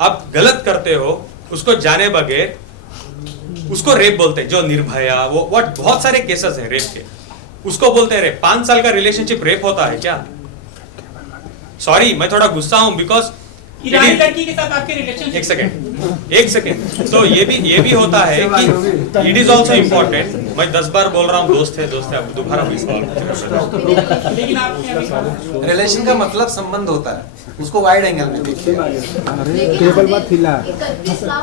आप गलत करते हो, उसको जाने बगैर, उसको रेप बोलते हैं। जो निर्भया, वो व्हाट, बहुत सारे केसेस हैं रेप के, उसको बोलते हैं रेप। 5 साल का रिलेशनशिप रेप होता है क्या? सॉरी, मैं थोड़ा गुस्सा हूं बिकॉज ईरानी लड़की के साथ आपके रिलेशनशिप, एक सेकेंड, तो ये भी होता है कि इट इज ऑल्सो इम्पोर्टेंट। मैं 10 बार बोल रहा हूँ दोस्त है अब दोबारा लेकिन आपने रिलेशन का मतलब संबंध होता है, उसको वाइड एंगल में देखिए। 31 लाख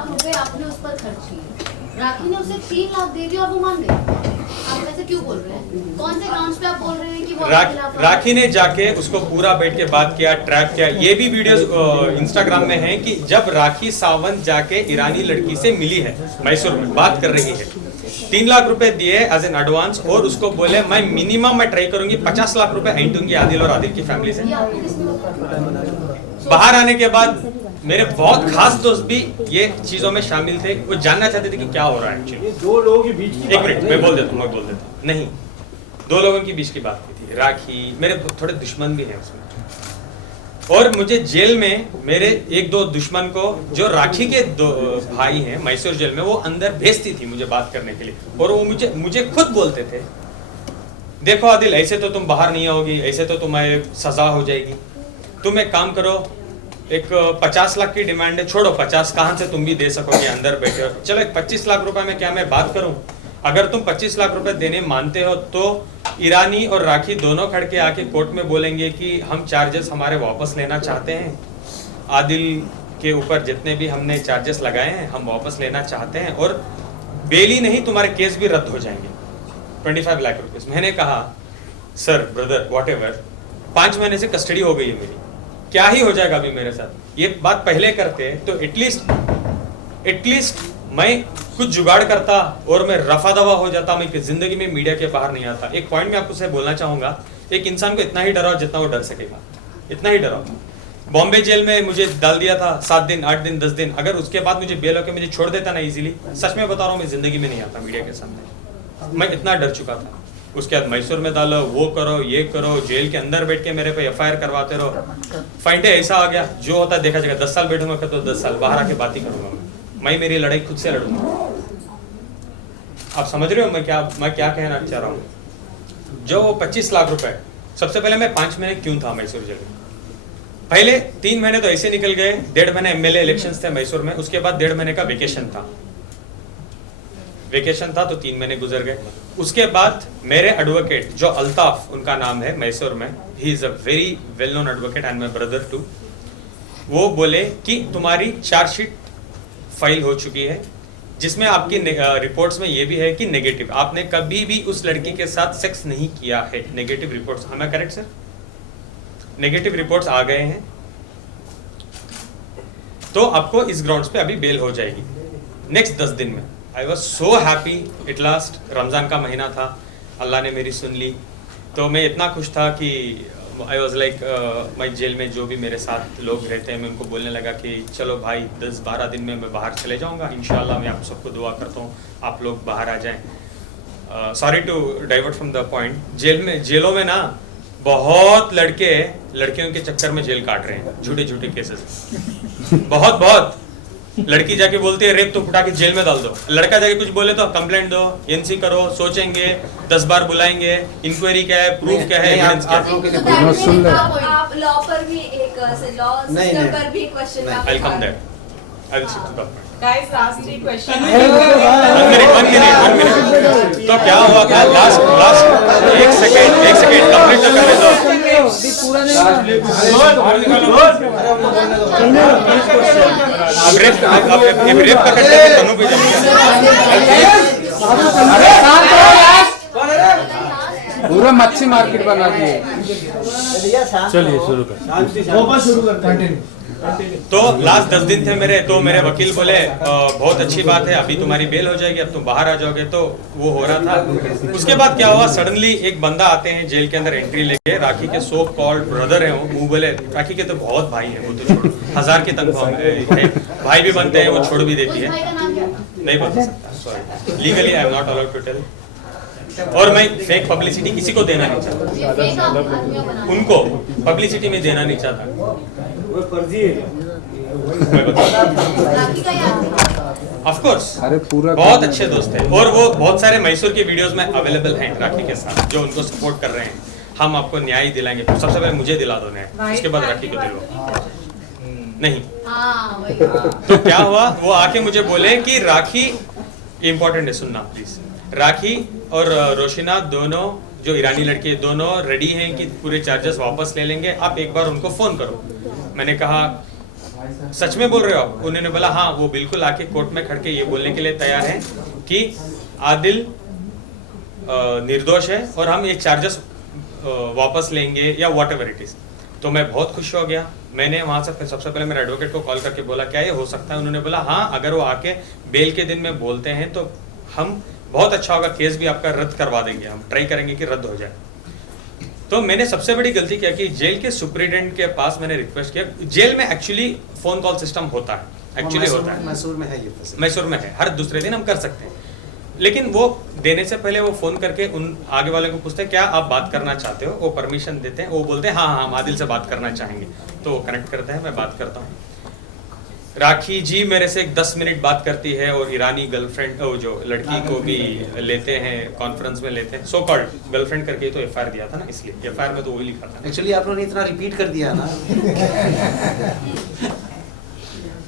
रुपए आपने उस पर खर्च किए, राखी ने उसे 3 लाख दे दिए और वो मान गई। आप ऐसे क्यों बोल रहे हैं? कौन से ग्राउंड्स पे आप बोल रहे हैं कि वो राखी ने जाके उसको पूरा बैठ के बात किया, ट्रैक किया। ये भी वीडियोस इंस्टाग्राम में है कि जब राखी सावंत जाके ईरानी लड़की से मिली है मैसूर में, बात कर रही है, 3 लाख रुपए दिए एज एन एडवांस और उसको बोले मैं मिनिमम मैं ट्राई करूंगी 50 लाख रुपए ऐंठूंगी आदिल और आदिल की फैमिली से। बाहर आने के बाद मेरे बहुत खास दोस्त भी ये चीजों में शामिल थे, वो जानना चाहते थे कि क्या हो रहा है एक्चुअली। 2 लोगों के बीच की एक मिनट, मैं बोल देता हूँ। नहीं, 2 लोगों के बीच की बात की थी। राखी, मेरे थोड़े दुश्मन भी हैं उसमें, और मुझे जेल में मेरे 1-2 दुश्मन को, जो राखी के 2 भाई हैं मैसूर जेल में, वो अंदर भेजती थी मुझे बात करने के लिए, और वो मुझे खुद बोलते थे देखो आदिल, ऐसे तो तुम बाहर नहीं आओगी, ऐसे तो तुम्हें सजा हो जाएगी, तुम एक काम करो, एक 50 लाख की डिमांड है, छोड़ो 50 कहाँ से तुम भी दे सकोगे, अंदर बैठे हो, चलो एक 25 लाख रुपए में क्या मैं बात करूं? अगर तुम 25 लाख रुपए देने मानते हो तो ईरानी और राखी दोनों खड़ के आके कोर्ट में बोलेंगे कि हम चार्जेस हमारे वापस लेना चाहते हैं, आदिल के ऊपर जितने भी हमने चार्जेस लगाए हैं हम वापस लेना चाहते हैं, और बेल ही नहीं तुम्हारे केस भी रद्द हो जाएंगे, 25 लाख रुपीस। मैंने कहा सर, ब्रदर, व्हाटएवर, 5 महीने से कस्टडी हो गई है मेरी, क्या ही हो जाएगा अभी मेरे साथ? ये बात पहले करते तो एटलीस्ट मैं कुछ जुगाड़ करता और मैं रफा दफा हो जाता, मैं जिंदगी में मीडिया के बाहर नहीं आता। एक पॉइंट में आपको से बोलना चाहूंगा, एक इंसान को इतना ही डराओ जितना वो डर सकेगा, इतना ही डराओ। बॉम्बे जेल में मुझे डाल दिया था 7 दिन, 8 दिन, 10 दिन, अगर उसके बाद मुझे बेल होकर मुझे छोड़ देता ना इजीली, सच में बता रहा हूँ मैं जिंदगी में नहीं आता मीडिया के सामने, मैं इतना डर चुका था। उसके बाद मैसूर में डालो, वो करो, ये करो, जेल के अंदर बैठ के मेरे पे FIR करवाते रहो। फाइंडे ऐसा आ गया, जो होता है देखा जाएगा, 10 साल बैठूंगा तो 10 साल, बाहर आके बात ही करूंगा मैं मेरी लड़ाई खुद से लड़ूंगा। आप समझ रहे हो मैं क्या कहना चाह रहा हूँ? जो 25 लाख रुपए, सबसे पहले मैं 5 महीने क्यों था मैसूर जेल में? पहले 3 महीने तो ऐसे निकल गए, 1.5 महीने MLA इलेक्शंस थे मैसूर में, उसके बाद 1.5 महीने का वेकेशन था तो 3 महीने गुजर गए। उसके बाद मेरे एडवोकेट जो अल्ताफ उनका नाम है मैसूर में, he is a very well known advocate and my brother too, वो बोले कि तुम्हारी चार्जशीट फाइल हो चुकी है, जिसमें आपकी रिपोर्ट्स में ये भी है कि नेगेटिव, आपने कभी भी उस लड़की के साथ सेक्स नहीं किया है। Negative reports, am I correct sir? Negative reports आ गए हैं, तो आपको इस ग्राउंड्स पे अभी बेल हो जाएगी नेक्स्ट 10 दिन में। I was so happy, it last, Ramzan का महीना था, अल्लाह ने मेरी सुन ली, तो मैं इतना खुश था कि आई वॉज लाइक मैं जेल में जो भी मेरे साथ लोग रहते हैं मैं उनको बोलने लगा कि चलो भाई 10-12 दिन में मैं बाहर चले जाऊंगा, इंशाल्लाह मैं आप सबको दुआ करता हूँ आप लोग बाहर आ जाएं। Sorry to divert from the point, जेलों में ना बहुत लड़के लड़कियों के चक्कर में जेल काट रहे हैं, छोटे छोटे केसेस, बहुत लड़की जाके बोलती है रेप तो उठा के जेल में डाल दो, लड़का जाके कुछ बोले तो कंप्लेंट दो, एनसी करो, सोचेंगे 10 बार बुलाएंगे, इंक्वायरी क्या है, प्रूफ क्या है, एविडेंस क्या है। आप लॉ पर भी एक लॉ सिस्टम पर भी question mark I will come there, I will shift to that. Guys, last 3 questions. one minute. तो क्या हुआ था लास्ट एक सेकंड कंप्लीट तो करने दो। अब रेप का करते हैं तनु पे पूरा मच्छी मार्केट बना दिए। चलिए शुरू कर। तो लास्ट 10 दिन थे मेरे, तो मेरे वकील बोले बहुत अच्छी बात है, अभी तुम्हारी बेल हो जाएगी, अब तुम बाहर आ जाओगे, तो वो हो रहा था। उसके बाद क्या हुआ, सडनली एक बंदा आते हैं जेल के अंदर एंट्री लेके, राखी के सो कॉल्ड ब्रदर हैं वो बोले, राखी के तो बहुत भाई हैं, वो तो छोड़ो 1000 की तनख्वाह है, भाई भी बनते हैं, वो छोड़ भी देती है, नहीं बता सकता, sorry legally I am not allowed to tell. और मैं फेक पब्लिसिटी किसी को देना नहीं चाहता, उनको पब्लिसिटी में देना नहीं चाहता, वो फर्जी है। ऑफ कोर्स अरे पूरा बहुत अच्छे दोस्त हैं, और वो बहुत सारे मैसूर के वीडियोस में अवेलेबल हैं राखी के साथ, जो उनको सपोर्ट कर रहे हैं। हम आपको न्याय दिलाएंगे, सबसे पहले मुझे दिला दो न्याय, उसके बाद राखी को दिलवाओ। नहीं तो क्या हुआ, वो आके मुझे बोले कि राखी, इम्पोर्टेंट है सुनना प्लीज, राखी और रोशिना दोनों जो ईरानी लड़की है दोनों रेडी हैं कि पूरे चार्जेस वापस ले लेंगे, आप एक बार उनको फोन करो। मैंने कहा सच में बोल रहे हो आप? उन्होंने बोला हाँ, वो बिल्कुल आके कोर्ट में खड़ के ये बोलने के लिए तैयार हैं कि आदिल निर्दोष है और हम ये चार्जेस वापस लेंगे या वॉट एवर इट इज। तो मैं बहुत खुश हो गया। मैंने वहाँ से सबसे पहले मेरे एडवोकेट को कॉल करके बोला क्या ये हो सकता है? उन्होंने बोला हाँ, अगर वो आके बेल के दिन में बोलते हैं तो हम बहुत अच्छा होगा, केस भी आपका रद्द करवा देंगे, हम ट्राई करेंगे कि रद्द हो जाए। तो मैंने सबसे बड़ी गलती क्या की, जेल के सुपरिटेंडेंट के पास मैंने रिक्वेस्ट किया। जेल में एक्चुअली फोन कॉल सिस्टम होता है, एक्चुअली होता है, मैसूर में है ये, मैसूर में है, हर दूसरे दिन हम कर सकते हैं, लेकिन वो देने से पहले वो फोन करके उन आगे वाले को पूछते हैं क्या आप बात करना चाहते हो, वो परमिशन देते हैं, वो बोलते हैं हाँ हाँ हम आदिल से बात करना चाहेंगे, तो कनेक्ट करते हैं, मैं बात करता हूँ। राखी जी मेरे से 10 मिनट बात करती है और ईरानी गर्लफ्रेंड जो लड़की को भी लेते हैं, कॉन्फ्रेंस में लेते हैं, सो कॉल्ड गर्लफ्रेंड करके तो एफआईआर दिया था ना, इसलिए एफआईआर में तो वही लिखा था। एक्चुअली आप लोगों ने इतना रिपीट कर दिया ना।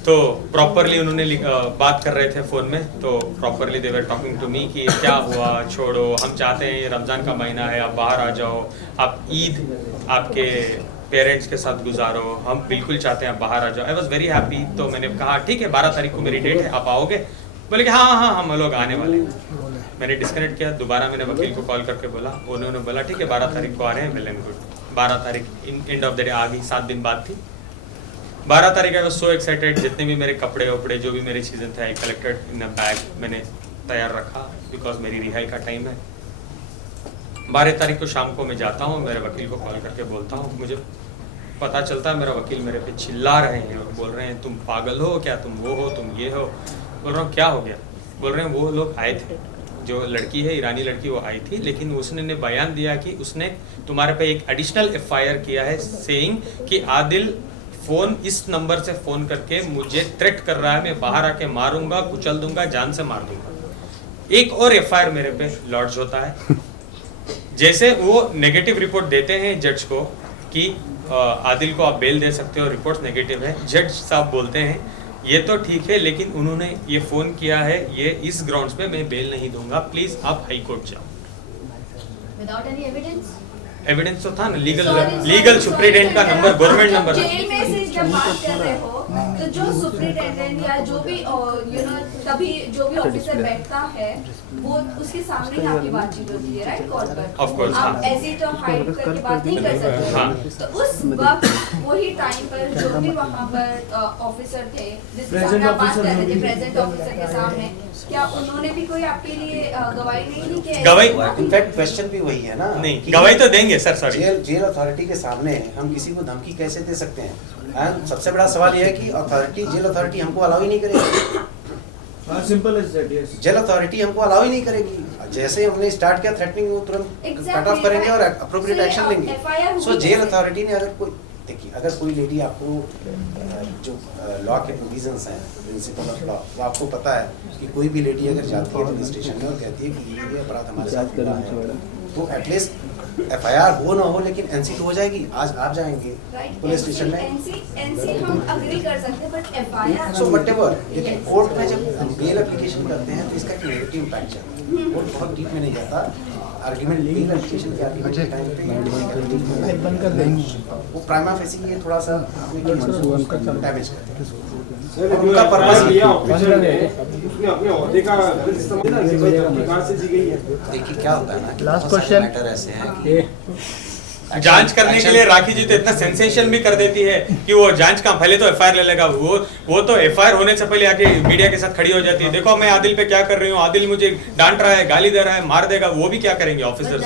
तो प्रॉपरली उन्होंने बात कर रहे थे फ़ोन में, तो properly they were talking to me कि क्या हुआ, छोड़ो, हम चाहते हैं ये रमज़ान का महीना है, आप बाहर आ जाओ, आप ईद आपके पेरेंट्स के साथ गुजारो, हम बिल्कुल चाहते हैं आप बाहर आ जाओ। I was very happy. तो मैंने कहा ठीक है 12 तारीख को मेरी डेट है, आप आओगे? बोले कि हाँ हाँ हम लोग आने वाले हैं। मैंने डिस्कनेक्ट किया, दोबारा मैंने वकील को कॉल करके बोला, उन्होंने बोला ठीक है 12 तारीख को आ रहे हैं, वेल एंड गुड। 12 तारीख एंड ऑफ द डे आ गई, 7 दिन बाद थी 12 तारीख। आई वॉज सो एक्साइटेड, जितने भी मेरे कपड़े वपड़े जो भी मेरी चीज़ें थे I collected in a bag, मैंने तैयार रखा बिकॉज मेरी रिहाई का टाइम है। 12 तारीख को शाम को मैं जाता हूँ, मेरे वकील को कॉल करके बोलता हूँ, मुझे पता चलता है मेरा वकील मेरे पे चिल्ला रहे हैं और बोल रहे हैं तुम पागल हो क्या, तुम वो हो, तुम ये हो। बोल रहा हूँ क्या हो गया? बोल रहे हैं वो लोग आए थे, जो लड़की है ईरानी लड़की वो आई थी, लेकिन उसने ने बयान दिया कि उसने तुम्हारे पे एक एडिशनल एफआईआर किया है सेइंग कि आदिल फ़ोन इस नंबर से फ़ोन करके मुझे थ्रेट कर रहा है, मैं बाहर आके मारूंगा, कुचल दूंगा, जान से मार दूंगा। एक और एफआईआर मेरे पे लॉन्च होता है। जैसे वो नेगेटिव रिपोर्ट देते हैं जज को कि आदिल को आप बेल दे सकते हो, रिपोर्ट नेगेटिव है, जज साहब बोलते हैं ये तो ठीक है, लेकिन उन्होंने ये फ़ोन किया है, ये इस ग्राउंड्स पे मैं बेल नहीं दूंगा, प्लीज़ आप हाई कोर्ट जाओ। Without any evidence? एविडेंस तो था ना, लीगल सुप्रिटेंडेंट का नंबर, गवर्नमेंट नंबर। जेल में से जब बात कर रहे हो तो जो सुप्रिटेंडेंट या जो भी तभी जो भी ऑफिसर बैठता है वो उसके सामने ही आपकी बातचीत होती है, राइट? कॉल पर ऑफ कोर्स आप ऐसे तो हाइड करके बात नहीं कर सकते। हाँ। तो उस वक्त वही टाइम पर जो भी वहाँ पर ऑफिसर थे जिसके सामने आप बात कर रहे थे, प्रेजेंट ऑफिसर के सामने, क्या उन्होंने भी कोई आपके लिए गवाही नहीं दी कि गवाही इनफैक्ट क्वेश्चन भी वही है ना, नहीं, गवाही तो देंगे सर, सॉरी। जेल अथॉरिटी के सामने हम किसी को धमकी कैसे दे सकते हैं? एंड सबसे बड़ा सवाल यह है कि जेल अथॉरिटी हमको अलाउ ही नहीं करेगी। Simple as that, yes. Jail authority हमको अलाउ ही नहीं करेगी। जैसे ही हमने स्टार्ट किया थ्रेटनिंग, वो तुरंत कट ऑफ करेंगे और अप्रोप्रिएट एक्शन लेंगे। सो जेल अथॉरिटी ने अगर कोई, देखिए, अगर कोई लेडी आपको जो लॉ के प्रोविजंस हैं, प्रिंसिपल ऑफ लॉ, वो आपको पता है कि कोई भी लेडी अगर जाती है पुलिस स्टेशन में और कहती है कि ये अपराध हमारे साथ हुआ है, तो एटलीस्ट FIR हो ना हो लेकिन NC तो हो जाएगी। आज आप जाएंगे पुलिस स्टेशन में, एनसी हम अग्री कर सकते हैं, बट FIR सो व्हाटएवर, लेकिन कोर्ट में जब बेल एप्लीकेशन करते हैं तो इसका एक नेगेटिव इम्पैक्ट है। कोर्ट बहुत डीप में नहीं जाता। आर्गुमेंट बेल एप्लीकेशन के आर्गुमेंट के टाइम पे बंद कर देंगे, वो प्राइमा फेसी ये थोड़ा सा डैमेज करते हैं। उनका पर्पस लिया ऑफिसर ने, उसने अपने ओहदे का गलत इस्तेमाल किया, कहां से दी गई है। देखिए क्या होता है ना कि लास्ट बहुत सारे क्वेश्चन मैटर ऐसे हैं कि जांच करने के लिए राखी जी तो इतना सेंसेशन भी कर देती है कि वो जांच का पहले तो FIR ले लेगा, वो तो FIR होने से पहले आके मीडिया के साथ खड़ी हो जाती है। देखो मैं आदिल पे क्या कर रही हूँ, आदिल मुझे डांट रहा है, गाली दे रहा है, मार देगा। वो भी क्या करेंगे ऑफिसर्स?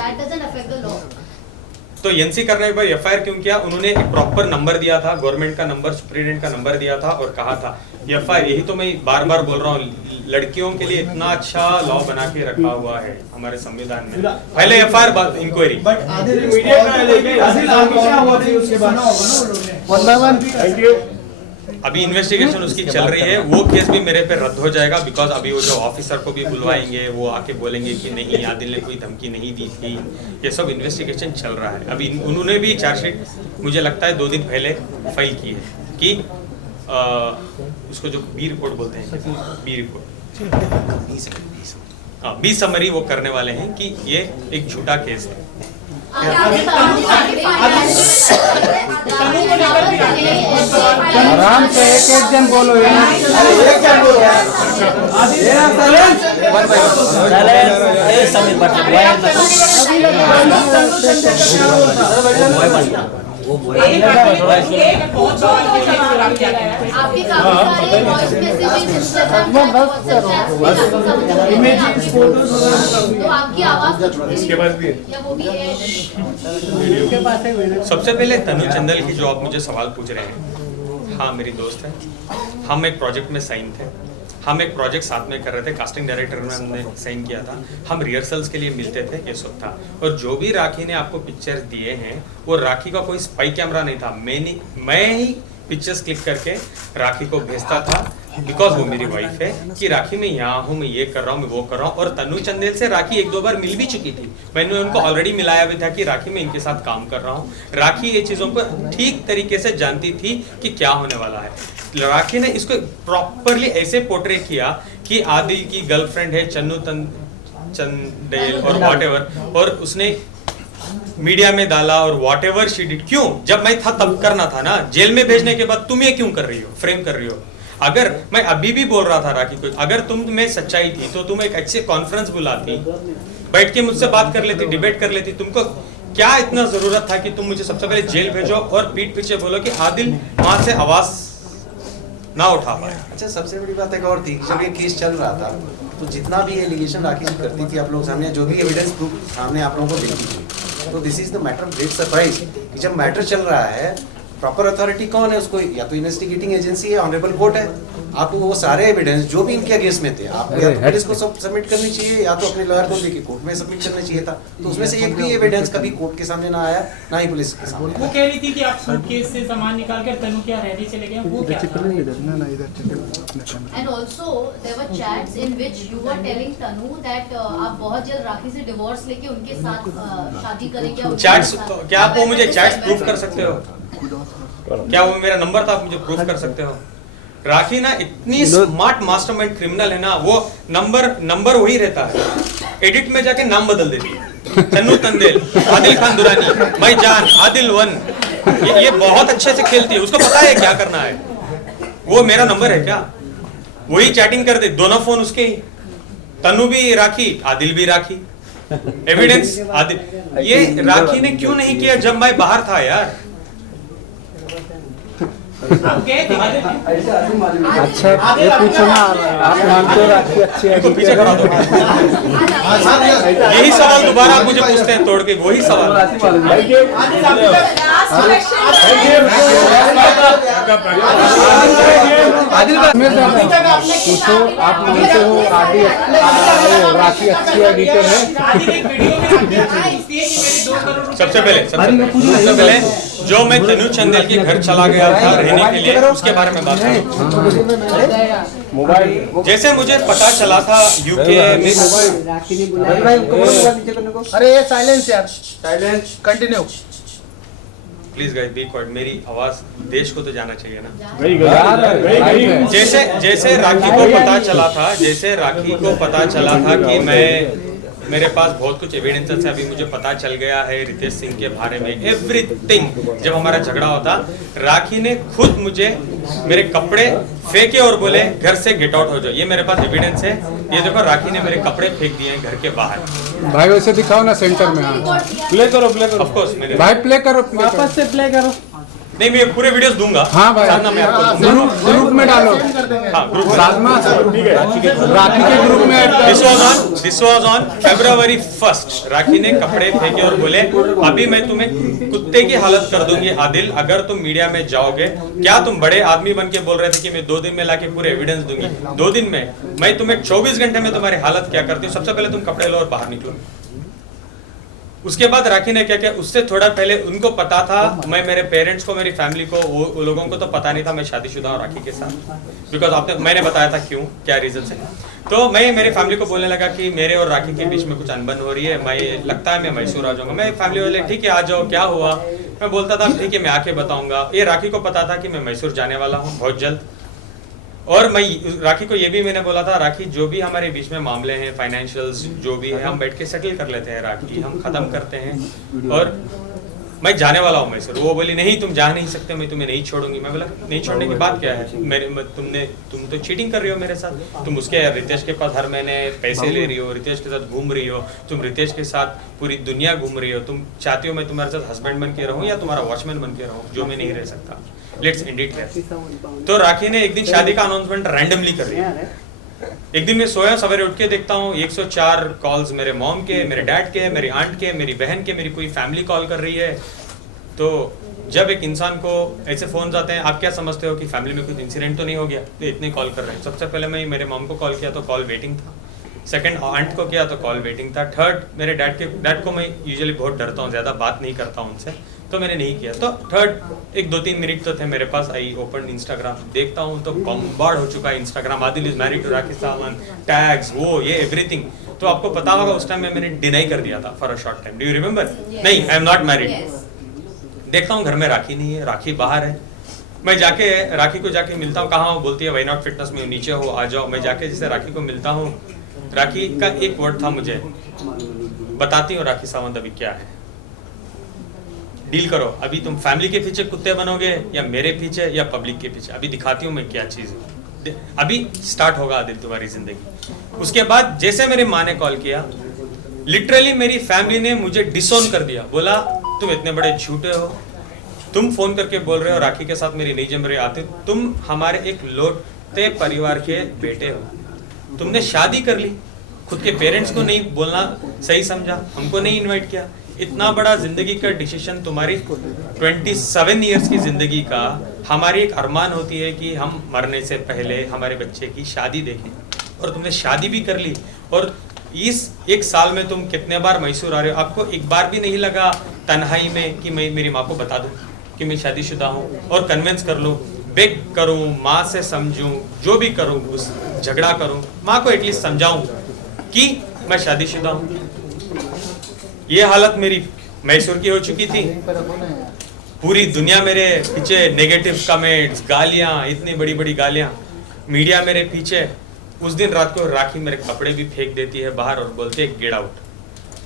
तो NC करने के बाद FIR क्यों किया? उन्होंने एक प्रॉपर नंबर दिया था, गवर्नमेंट का नंबर, सुप्रीडेंट का नंबर दिया था और कहा था FIR। यही तो मैं बार बार बोल रहा हूँ, लड़कियों के लिए इतना अच्छा लॉ बना के रखा हुआ है हमारे संविधान में। पहले FIR बाद इंक्वायरी। अभी इन्वेस्टिगेशन उसकी चल रही है, वो केस भी मेरे पे रद्द हो जाएगा, बिकॉज अभी वो जो ऑफिसर को भी बुलवाएंगे, वो आके बोलेंगे कि नहीं आदिल ने कोई धमकी नहीं दी थी। ये सब इन्वेस्टिगेशन चल रहा है। अभी उन्होंने भी चार्जशीट मुझे लगता है 2 दिन पहले फाइल की है कि उसको जो बी रिपोर्ट बोलते हैं, बी रिपोर्ट, बी समरी वो करने वाले हैं कि ये एक झूठा केस है। आराम से एक जन बोलो, एक जन बोलो यार। आपके काफी सारे वॉइस मैसेजेस तो आपकी आवाज या वो भी है। सबसे पहले तनु चंदल की जो आप मुझे सवाल पूछ रहे हैं, हाँ मेरी दोस्त है, हम एक प्रोजेक्ट में साइन थे, हम एक प्रोजेक्ट साथ में कर रहे थे, कास्टिंग डायरेक्टर में हमने साइन किया था, हम रिहर्सल्स के लिए मिलते थे, ये सब था। और जो भी राखी ने आपको पिक्चर्स दिए हैं, वो राखी का कोई स्पाई कैमरा नहीं था, मैं ही पिक्चर्स क्लिक करके राखी को भेजता था, बिकॉज वो मेरी वाइफ है, कि राखी मैं यहाँ हूँ, मैं ये कर रहा हूँ, मैं वो कर रहा हूँ। और तनु चंदेल से राखी 1-2 बार मिल भी चुकी थी, मैंने उनको ऑलरेडी मिलाया भी था कि राखी मैं इनके साथ काम कर रहा हूँ। राखी ये चीज़ों को ठीक तरीके से जानती थी कि क्या होने वाला है। राखी ने इसको प्रॉपरली ऐसे पोर्ट्रे किया कि आदिल की गर्लफ्रेंड है चन्नू चंदेल और व्हाटएवर, और उसने मीडिया में डाला और व्हाटएवर शी डिड। क्यों? जब मैं था तब करना था ना, जेल में भेजने के बाद तुम ये क्यों कर रही हो, फ्रेम कर रही हो? अगर मैं अभी भी बोल रहा था राखी को, अगर तुम में सच्चाई थी तो तुम एक अच्छे कॉन्फ्रेंस बुलाती, बैठ के मुझसे बात कर लेती, डिबेट कर लेती। तुमको क्या इतना जरूरत था कि तुम मुझे सबसे पहले जेल भेजो और पीठ पीछे बोलो कि आदिल वहां से आवाज ना उठा पाए? अच्छा, सबसे बड़ी बात एक और थी, जब ये केस चल रहा था तो जितना भी एलिगेशन राखी जी करती थी आप लोग सामने, जो भी एविडेंस प्रूफ सामने आप लोगों को देखी थी, तो this is the matter of great surprise कि जब मैटर चल रहा है, प्रॉपर अथॉरिटी कौन है उसको, या तो इन्वेस्टिगेटिंग एजेंसी है, ऑनरेबल कोर्ट है, आपको वो सारे एविडेंस जो भी इनके अगेंस्ट में थे, आप या तो पुलिस को सब सबमिट करनी चाहिए या तो अपने लॉयर को लेके कोर्ट में सबमिट करना चाहिए था। तो उसमें से एक भी एविडेंस कभी कोर्ट के सामने ना आया, ना ही पुलिस के सामने। वो कह रही थी कि आप सूटकेस से सामान निकाल कर तनु क्या रहने चले गए, वो क्या था? And also there were chats in which you were telling Tanu that आप बहुत जल्द राखी से डिवोर्स लेके उनके साथ शादी करेंगे। चैट्स, क्या आप वो मुझे चैट्स प्रूफ कर सकते हो? क्या वो मेरा नंबर था, आप मुझे प्रूफ कर सकते हो? राखी ना इतनी स्मार्ट मास्टरमाइंड क्रिमिनल है ना, वो नंबर वही रहता है, एडिट में जाके नाम बदल देती है, चन्नू चंदेल, आदिल खान दुरानी, मैं जान, आदिल 1। ये बहुत अच्छे से खेलती है, उसको पता है क्या करना है। वो मेरा नंबर है क्या, वही चैटिंग कर दे, दोनों फोन उसके ही, तनु भी राखी, आदिल भी राखी, एविडेंस आदिल। ये राखी ने क्यों नहीं किया जब मैं बाहर था यार? आप गए थे अच्छा ये पूछना आप मानते हो राखी अच्छी है? इनको पीछे करा दो। यही सवाल दोबारा आप मुझे पूछते हैं तोड़ के, वही सवाल। पूछो आप मानते हो राखी अच्छी एडिटर है? सबसे पहले जो मैं तनु चंदेल के घर चला गया था रहने के लिए, उसके बारे में बात करूं। मोबाइल जैसे मुझे पता चला था यूके में, अरे ये साइलेंस यार, silence continue please guys be quiet, मेरी आवाज देश को तो जाना चाहिए ना। गई जैसे राखी को पता चला था, जैसे राखी को पता चला था कि मेरे पास बहुत कुछ एविडेंसेस है, अभी मुझे पता चल गया है रितेश सिंह के बारे में एवरीथिंग। जब हमारा झगड़ा होता, राखी ने खुद मुझे मेरे कपड़े फेंके और बोले घर से गेट आउट हो जाओ। ये मेरे पास एविडेंस है। ये देखो राखी ने मेरे कपड़े फेंक दिए हैं घर के बाहर। भाई वैसे दिखाओ ना सेंटर में। प्ले करो ऑफ कोर्स मेरे भाई, प्ले करो वापस से प्ले करो। नहीं, मैं पूरे वीडियोस दूंगा। हाँ भाई, साधना मैं आपको ग्रुप में डालो। हाँ, ग्रुप में। साधना राखी के ग्रुप में ऐड करो। This was on February 1st। राखी ने कपड़े फेंके और बोले अभी मैं तुम्हें कुत्ते की हालत कर दूंगी आदिल, अगर तुम मीडिया में जाओगे। क्या तुम बड़े आदमी बन के बोल रहे थे कि मैं 2 दिन में लाके पूरे एविडेंस दूंगी? 2 दिन में मैं तुम्हें 24 घंटे में तुम्हारी हालत क्या करती हूँ। सबसे पहले तुम कपड़े लो और बाहर निकलो। उसके बाद राखी ने क्या किया, उससे थोड़ा पहले उनको पता था, मैं मेरे पेरेंट्स को, मेरी फैमिली को, वो लोगों को तो पता नहीं था मैं शादीशुदा हूँ राखी के साथ, बिकॉज मैंने बताया था क्यों, क्या रीजन से। तो मैं मेरी फैमिली को बोलने लगा कि मेरे और राखी के बीच में कुछ अनबन हो रही है, मैं लगता है मैं मैसूर आ जाऊंगा। मैं फैमिली वाले ठीक है आ जाओ, क्या हुआ? मैं बोलता था ठीक है मैं आके बताऊंगा। ये राखी को पता था कि मैं मैसूर जाने वाला हूँ बहुत जल्द। और मैं राखी को ये भी मैंने बोला था, राखी जो भी हमारे बीच में मामले हैं, फाइनेंशियल्स जो भी है, हम बैठ के सेटल कर लेते हैं राखी, हम खत्म करते हैं। और मैं जाने वाला हूँ मैसूर। वो बोली नहीं तुम जा नहीं सकते, मैं तुम्हें नहीं छोड़ूंगी। मैं बोला नहीं छोड़ने की बात क्या है, तुम तो चीटिंग कर रही हो मेरे साथ। तुम उसके रितेश के पास हर महीने पैसे ले रही हो, रितेश के साथ घूम रही हो, तुम रितेश के साथ पूरी दुनिया घूम रही हो। तुम चाहती हो मैं तुम्हारे साथ हस्बैंड बन के रहूं या तुम्हारा वॉचमैन बन के रहूं, जो मैं नहीं रह सकता। Let's end it here. तो राखी ने एक दिन शादी का अनाउंसमेंट रैंडमली कर दिया। एक दिन मैं सोया, सवेरे उठ के देखता हूँ 104 कॉल्स मेरे मॉम के, मेरे डैड के, मेरी आंट के, मेरी बहन के, मेरी पूरी फैमिली कॉल कर रही है। तो जब एक इंसान को ऐसे फोन आते हैं, आप क्या समझते हो कि फैमिली में कुछ इंसिडेंट तो नहीं हो गया, तो इतने कॉल कर रहे हैं। सबसे पहले मैं मेरे मॉम को कॉल किया तो कॉल वेटिंग था। सेकंड आंट को किया तो कॉल वेटिंग था। थर्ड मेरे डैड को मैं यूजुअली बहुत डरता हूँ, ज़्यादा बात नहीं करता हूँ उनसे, तो मैंने नहीं किया। तो थर्ड एक 2-3 मिनट तो थे मेरे पास। आई ओपन इंस्टाग्राम, देखता हूँ तो बम्बार्ड हो चुका है Instagram. Adil is married to Rakhi Sawant, tags, वो ये एवरीथिंग। तो आपको पता होगा उस टाइम में मैंने डिनाई कर दिया था for a short time. Do you remember? नहीं, आई एम नॉट मैरिड। देखता हूँ घर में राखी नहीं है, राखी बाहर है। मैं जाके राखी को जाके मिलता हूँ, कहाँ हो? बोलती है वाई नॉट फिटनेस में नीचे हो, आ जाओ। मैं जाके जैसे राखी को मिलता हूँ, राखी का एक वर्ड था मुझे, बताती हूँ राखी सावंत अभी क्या है, डील करो। अभी तुम फैमिली के पीछे कुत्ते बनोगे या मेरे पीछे या पब्लिक के पीछे, अभी दिखाती हूँ मैं क्या चीज है। अभी स्टार्ट होगा आदिल तुम्हारी जिंदगी। उसके बाद जैसे मेरी माँ ने कॉल किया, लिटरली मेरी फैमिली ने मुझे डिसोन कर दिया। बोला तुम इतने बड़े झूठे हो, तुम फोन करके बोल रहे हो राखी के साथ मेरी नहीं जम रही आती, तुम हमारे एक लौटे परिवार के बेटे हो, तुमने शादी कर ली, खुद के पेरेंट्स को नहीं बोलना सही समझा, हमको नहीं इनवाइट किया। इतना बड़ा जिंदगी का डिसीजन, तुम्हारी 27 इयर्स की जिंदगी का, हमारी एक अरमान होती है कि हम मरने से पहले हमारे बच्चे की शादी देखें, और तुमने शादी भी कर ली। और इस 1 साल में तुम कितने बार मैसूर आ रहे हो? आपको एक बार भी नहीं लगा तन्हाई में कि मैं मेरी माँ को बता दूं कि मैं शादीशुदा हूँ और कन्विंस कर लूँ, बेग करूँ, माँ से समझूं, जो भी करूँ, उस झगड़ा करूँ, माँ को एटलीस्ट समझाऊं कि मैं शादीशुदा हूँ। ये हालत मेरी मैसूर की हो चुकी थी। पूरी दुनिया मेरे पीछे, नेगेटिव कमेंट्स, गालियां, इतनी बड़ी बड़ी गालियां, मीडिया मेरे पीछे। उस दिन रात को राखी मेरे कपड़े भी फेंक देती है बाहर और बोलते है गेट आउट,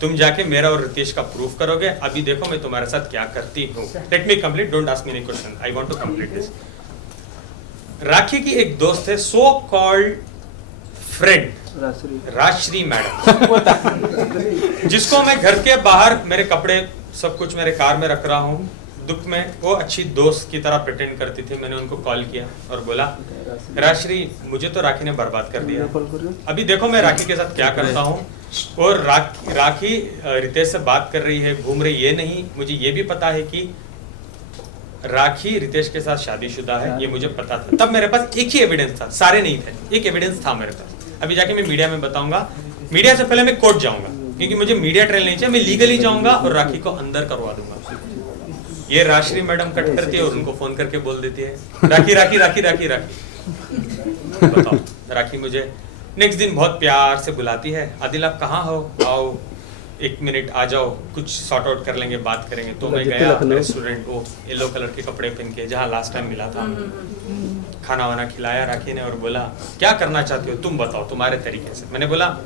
तुम जाके मेरा और रितेश का प्रूफ करोगे, अभी देखो मैं तुम्हारे साथ क्या करती हूँ। Let me complete, don't ask me any question, I want to complete this. Rakhi की एक दोस्त है, so called friend, Rajshri madam, जिसको मैं घर के बाहर, मेरे कपड़े सब कुछ मेरे कार में रख रहा हूँ, दुख में वो अच्छी दोस्त की तरह प्रिटेंड करती थी। मैंने उनको कॉल किया और बोला राश्री मुझे तो राखी ने बर्बाद कर दिया, अभी देखो मैं राखी के साथ क्या करता हूँ। और राखी रितेश से बात कर रही है, घूम रही, ये नहीं, मुझे ये भी पता है कि राखी रितेश के साथ शादीशुदा है, ये मुझे पता था। तब मेरे पास एक ही एविडेंस था, सारे नहीं थे, एक एविडेंस था मेरे पास। अभी जाके मैं मीडिया में बताऊंगा, मीडिया से पहले मैं कोर्ट जाऊंगा क्योंकि मुझे मीडिया ट्रायल नहीं चाहिए, मैं लीगली जाऊंगा और राखी को अंदर करवा दूंगा। ये राश्री मैडम कट करती है और उनको फोन करके बोल देती है राखी राखी राखी राखी राखी। बताओ, राखी मुझे नेक्स्ट दिन बहुत प्यार से बुलाती है, आदिल आप कहाँ हो, आओ 1 मिनट आ जाओ, कुछ सॉर्ट आउट कर लेंगे, बात करेंगे। तो मैं गया रेस्टोरेंट, वो येलो कलर के कपड़े पहन के जहाँ लास्ट टाइम मिला था, खाना वाना खिलाया राखी ने और बोला क्या करना चाहती हो तुम बताओ तुम्हारे तरीके से। मैंने बोला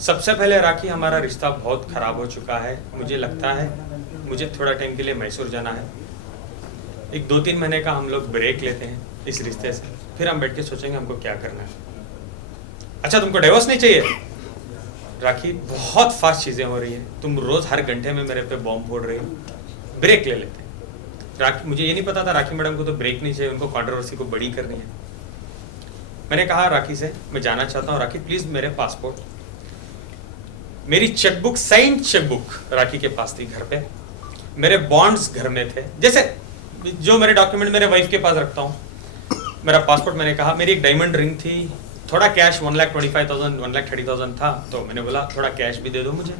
सबसे पहले राखी हमारा रिश्ता बहुत खराब हो चुका है, मुझे लगता है मुझे थोड़ा टाइम के लिए मैसूर जाना है, एक 2-3 महीने का हम लोग ब्रेक लेते हैं इस रिश्ते से, फिर हम बैठ के सोचेंगे हमको क्या करना है। अच्छा तुमको डिवोर्स नहीं चाहिए? राखी बहुत फास्ट चीजें हो रही है, तुम रोज हर घंटे में मेरे पे बॉम्ब फोड़ रही हो, ब्रेक ले लेते हैं। राखी, मुझे ये नहीं पता था राखी मैडम को तो ब्रेक नहीं चाहिए, उनको कंट्रोवर्सी को बड़ी करनी है। मैंने कहा राखी से मैं जाना चाहता हूँ, राखी प्लीज मेरे पासपोर्ट, मेरी चेकबुक, साइंड चेकबुक राखी के पास थी घर पे, मेरे बॉन्ड्स घर में थे, जैसे जो मेरे डॉक्यूमेंट मेरे वाइफ के पास रखता हूँ, मेरा पासपोर्ट। मैंने कहा मेरी एक डायमंड रिंग थी, थोड़ा कैश 1,25,000 1,30,000 था, तो मैंने बोला थोड़ा कैश भी दे दो मुझे,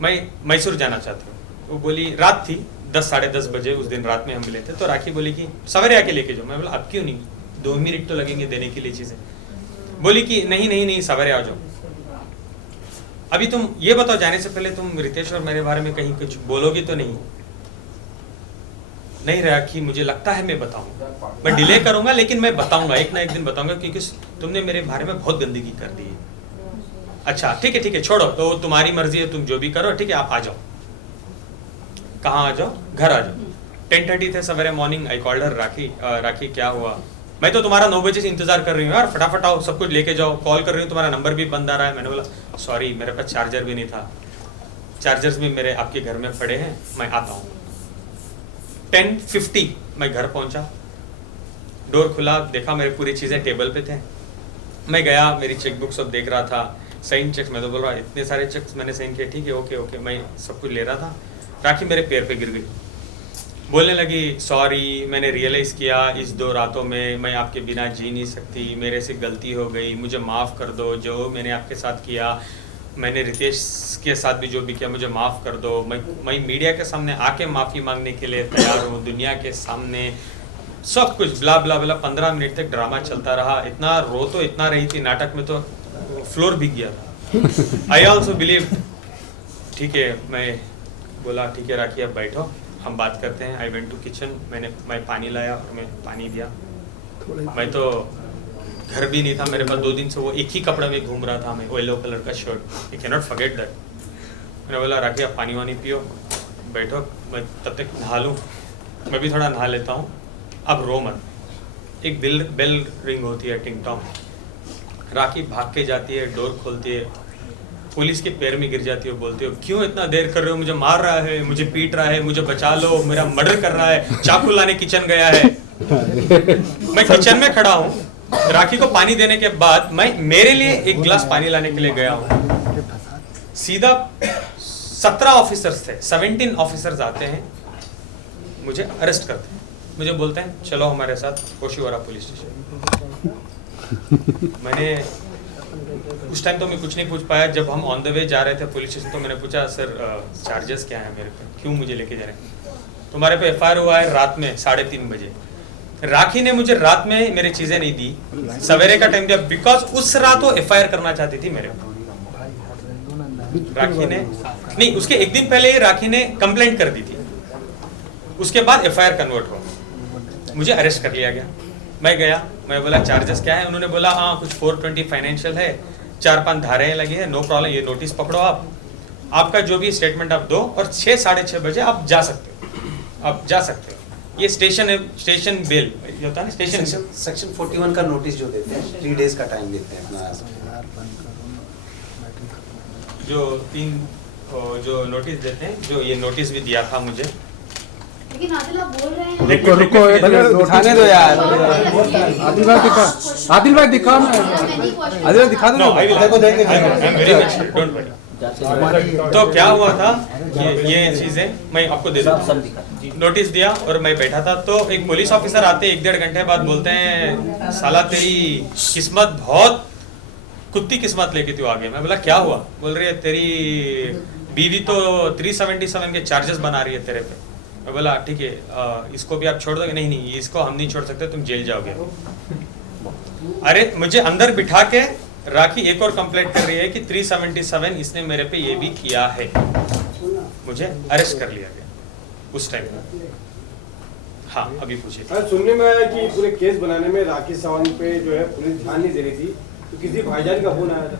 मैं मैसूर जाना चाहती हूँ। वो बोली, रात थी 10 साढ़े 10 बजे उस दिन रात में हम मिले थे, तो राखी बोली कि सवेरे आके लेके जाओ। मैं बोला अब क्यों नहीं, 2 मिनट तो लगेंगे देने के लिए चीजें। बोली कि नहीं नहीं नहीं सवेरे आ जाओ। अभी तुम ये बताओ, जाने से पहले तुम रितेश और मेरे बारे में कहीं कुछ बोलोगी तो नहीं? नहीं राखी मुझे लगता है मैं बताऊंगा, मैं डिले करूंगा लेकिन मैं बताऊंगा, एक ना एक दिन बताऊंगा, क्योंकि तुमने मेरे बारे में बहुत गंदगी कर दी है। अच्छा ठीक है छोड़ो, तो तुम्हारी मर्जी है, तुम जो भी करो, ठीक है आप आ जाओ। कहाँ आ जाओ? घर आ जाओ। 10:30 थे सवेरे मॉर्निंग, आई कॉल्ड हर, राखी क्या हुआ? मैं तो तुम्हारा 9 बजे से इंतजार कर रही हूँ यार, फटाफट आओ, सब कुछ लेके जाओ, कॉल कर रही हूँ, तुम्हारा नंबर भी बंद आ रहा है। मैंने बोला सॉरी मेरे पास चार्जर भी नहीं था, चार्जर्स भी मेरे आपके घर में पड़े हैं, मैं आता हूँ। 10:50 मैं घर पहुंचा, डोर खुला, देखा मेरी पूरी चीज़ें टेबल पे थे। मैं गया, मेरी चेकबुक सब देख रहा था, साइन चेक्स, मैं तो बोल रहा इतने सारे चेक्स मैंने साइन किए, ठीक है ओके, मैं सब कुछ ले रहा था। राखी मेरे पैर पे गिर गई, बोलने लगी सॉरी मैंने रियलाइज़ किया इस 2 रातों में मैं आपके बिना जी नहीं सकती, मेरे से गलती हो गई, मुझे माफ़ कर दो, जो मैंने आपके साथ किया, मैंने रितेश के साथ भी जो भी किया, मुझे माफ़ कर दो। मैं मीडिया के सामने आके माफ़ी मांगने के लिए तैयार हूँ, दुनिया के सामने, सब कुछ ब्ला ब्ला ब्ला। 15 मिनट तक ड्रामा चलता रहा, इतना रो तो इतना रही थी, नाटक में तो फ्लोर भीग गया था। आई ऑल्सो बिलीव, ठीक है, मैं बोला ठीक है राखी अब बैठो हम बात करते हैं। आई वेंट टू किचन, मैं पानी लाया और मैं पानी दिया। मैं तो घर भी नहीं था मेरे पास, 2 दिन से वो एक ही कपड़े में घूम रहा था मैं, येलो कलर का shirt, I can not forget that. मैंने बोला राखी आप पानी वानी पियो, बैठो, मैं तब तक नहा लूँ, मैं भी थोड़ा नहा लेता हूँ, अब रो मत। एक बेल रिंग होती है, टिंग टॉम। राखी भाग के जाती है, डोर खोलती है, पुलिस के पैर में गिर जाती है, बोलती हो क्यों इतना देर कर रहे हो, मुझे मार रहा है, मुझे पीट रहा है, मुझे बचा लो, मेरा मर्डर कर रहा है, चाकू लाने किचन गया है। मैं किचन में खड़ा हूँ, राखी को पानी देने के बाद मैं मेरे लिए एक गिलास पानी लाने के लिए गया हूँ, सीधा 17 ऑफिसर्स थे, 17 ऑफिसर्स आते हैं, मुझे अरेस्ट करते हैं, मुझे बोलते हैं चलो हमारे साथ कोशीवाड़ा पुलिस स्टेशन। मैंने उस टाइम तो मैं कुछ नहीं पूछ पाया, जब हम ऑन द वे जा रहे थे पुलिस स्टेशन तो मैंने पूछा सर चार्जेस क्या है मेरे पे, क्यों मुझे लेके जा रहे हैं? तुम्हारे पे FIR हुआ है रात में 3:30 बजे। राखी ने मुझे रात में मेरी चीजें नहीं दी, सवेरे का टाइम दिया, बिकॉज उस रात वो FIR करना चाहती थी मेरे ऊपर। राखी ने नहीं, उसके एक दिन पहले राखी ने कंप्लेंट कर दी थी, उसके बाद FIR कन्वर्ट हुआ, मुझे अरेस्ट कर लिया गया। मैं गया, मैं बोला चार्जेस क्या है? उन्होंने बोला हाँ कुछ 420 फाइनेंशियल है, 4-5 धाराएं लगी है, नो प्रॉब्लम, ये नोटिस पकड़ो आपका जो भी स्टेटमेंट आप दो और 6-6:30 बजे आप जा सकते हो। ये स्टेशन बेल ये होता है ना, सेक्शन 41 का नोटिस जो देते हैं, 3 डेज का टाइम देते हैं अपना, जो नोटिस देते हैं, जो ये नोटिस भी दिया था मुझे। लेकिन आदिल आप बोल रहे हैं रुको रुको एक मिनट दिखाने दो यार। आदिल भाई दिखा, आदिल भाई दिखा ना, आदिल भाई दिखा दो ना। देखो देख वेरी मच डोंट वरी। तो क्या हुआ था, ये चीजें मैं आपको दे दूं। नोटिस दिया और मैं बैठा था, तो एक पुलिस ऑफिसर आते 1-1.5 घंटे बाद बोलते हैं साला तेरी किस्मत बहुत कुत्ती किस्मत लेके तू आ गया। मैं बोला क्या हुआ? बोल रही है तेरी बीवी तो 377 के चार्जेस बना रही है तेरे पे। मैं बोला ठीक है, इसको भी आप छोड़ दोगे? नहीं नहीं, इसको हम नहीं छोड़ सकते, तुम जेल जाओगे। अरे मुझे अंदर बिठा के राखी एक और कंप्लेंट कर रही है कि 377 इसने मेरे पे ये भी किया है। मुझे अरेस्ट कर लिया गया उस टाइम। हाँ अभी पूछिए। सुनने में आया कि पूरे केस बनाने में राखी सावंत पे जो है पुलिस ध्यान नहीं दे रही थी, तो किसी भाईजान का फोन आया था।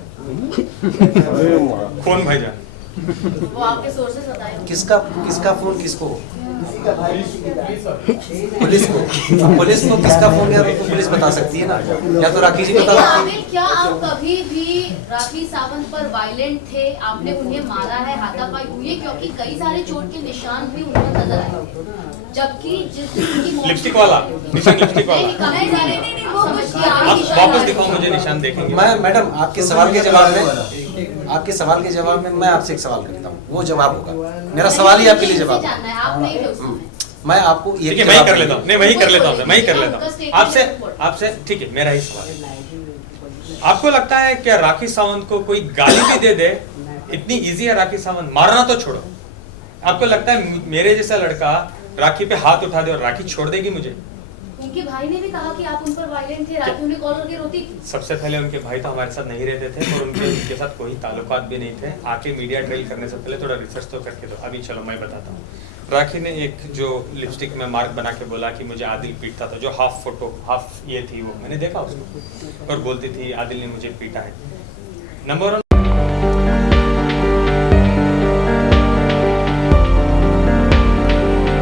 कौन भाईजान? वो आपके सोर्सेस बताए। किसका फोन किसको? पुलिस को किसका फोन गया तो पुलिस बता सकती है ना, या तो राखी जी बता सकती है। क्या आप कभी भी राखी सावंत पर वायलेंट थे? आपने उन्हें मारा है, हाथापाई हुई है? क्योंकि कई सारे चोट के निशान भी उन पर नजर आए, जबकि जिस दिन उनकी मौत लिपस्टिक वाला निशान, लिपस्टिक वाला नहीं वो कुछ किया वापस दिखाओ मुझे निशान देखेंगे। मैं मैडम आपके सवाल के जवाब में मैं आपसे एक सवाल करता हूँ, वो जवाब होगा। मेरा सवाल ही आपके लिए जवाब है। मैं आपको ये ठीक है, मैं ही कर लेता हूँ। नहीं मैं ही कर लेता हूँ, मैं ही कर लेता हूँ आपसे। ठीक है, मेरा ही सवाल है। आपको लगता है क्या राखी सावंत को कोई गाली भी दे दे इतनी इजी है राखी सावंत? मारना तो छोड़ो, आपको लगता है मेरे जैसा लड़का राखी पे हाथ उठा दे और राखी छोड़ देगी मुझे? उनके भाई ने भी कहा कि आप उन पर वायलेंट थे, राखी उन्हें कॉल करके रोती थी। सबसे पहले उनके भाई तो हमारे साथ नहीं रहते थे और उनके साथ कोई ताल्लुकात भी नहीं थे। आके मीडिया ट्रेल करने से पहले थोड़ा रिसर्च तो करके दो। अभी चलो मैं बताता हूँ। राखी ने एक जो लिपस्टिक में मार्क बना के बोला कि मुझे आदिल पीटता था, जो हाफ ये थी, वो मैंने देखा उसको, और बोलती थी आदिल ने मुझे पीटा है। नंबर 1